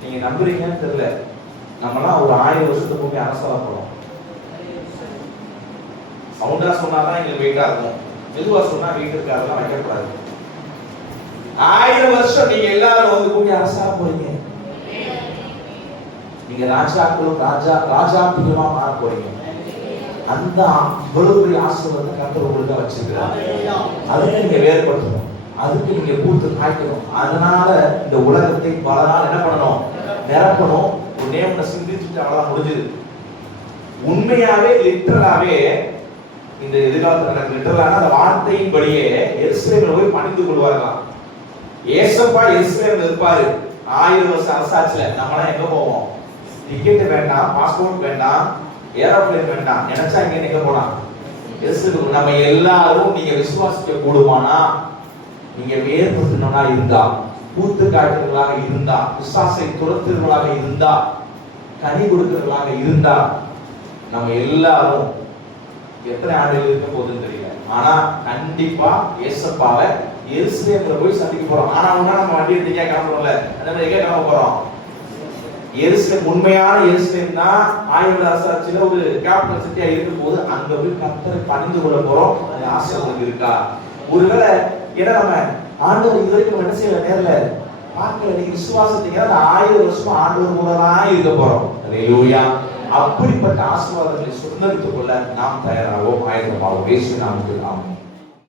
நீங்க நம்புறீங்கன்னு தெரியல, நம்மலாம் ஒரு 1000 வருஷத்துக்கு முன்னே அரசாள போறோம். சவுண்டா சொன்னாதான் எங்களுக்கு வெயிட்டா இருக்கும், மெதுவா சொன்னா வீட்டுக்கு அதெல்லாம் வைக்கக்கூடாது. 1000 வருஷம் நீங்க எல்லாரும் வந்து கூடி அரசாள போறீங்க. நீங்க ராஜாக்களும் ராஜாக்களுமா மாற போறீங்க. அந்த இவ்வளவு ஆசீர்வாதத்தை கர்த்தர் உங்களுக்கு வச்சிருக்கிறார். அதுக்கு நீங்க வேறுபடுத்தணும், அதுக்கு நீங்க பூத்து காய்க்கணும். அதனால இந்த உலகத்தை பல நாள் என்ன பண்ணணும், நிரப்பணும். ஒரு நேம்ல சிந்திச்சுட்டு அவ்வளவு முடிஞ்சது. உண்மையாவே லிட்டரலாவே இந்த எதிர்காலத்தில் நடக்கிற லிட்டரலான அந்த வார்த்தையின் படியே எருசலேமில் போய் பணிந்து கொள்வார்களாம். ஏசப்பா எருசலேமில் இருப்பாரு 1000 வருஷ அரசாட்சியில. நம்மளாம் எங்க போவோம்? டிக்கெட் வேண்டாம், பாஸ்போர்ட் வேண்டாம், ஏரோப்ளேன் வேண்டாம், நினைச்சா இங்க எங்க போலாம்? எருசலேம். நம்ம எல்லாரும் நீங்க விசுவாசிக்க கூடுமானா, நீங்க வேறுபடுத்தணும்னா இருந்தா, பூத்து காட்டுறவர்களாக இருந்தா, விசுவாசை துரத்துறவர்களாக இருந்தா, கனி கொடுக்கிறவர்களாக இருந்தா, நம்ம எல்லாரும் எத்தனை ஆண்டுகள் இருக்க போகுதுன்னு தெரியல, ஆனா கண்டிப்பா ஏசப்பாவை எருசலேம்ல போய் சந்திக்க போறோம். ஆனா நம்ம வண்டி எடுத்து கிளம்புறோம்ல, அதனால எங்க கிளம்ப போறோம்? எருசலேம். உண்மையான எருசலேம் தான் ஆயுத அரசாட்சியில ஒரு கேபிட்டல் சிட்டியா இருக்கும் போது அங்க போய் கர்த்தரை பணிந்து கொள்ள போறோம். அது ஆசை உங்களுக்கு இருக்கா? ஒருவேளை ஏன்னா நம்ம ஆண்டவர் இது வரைக்கும் என்ன செய்யல, நேர்ல பார்க்கல. நீங்க விசுவாசத்தீங்க அந்த 1000 வருஷம் ஆண்டவர் கூட தான் இருக்க போறோம். அல்லேலூயா. அப்படிப்பட்ட ஆசீர்வாதங்களை சுதந்திரித்துக் கொள்ள நாம் தயாராகவும் ஆயத்தமாகவும் இயேசு நாமத்தில் ஆமென்.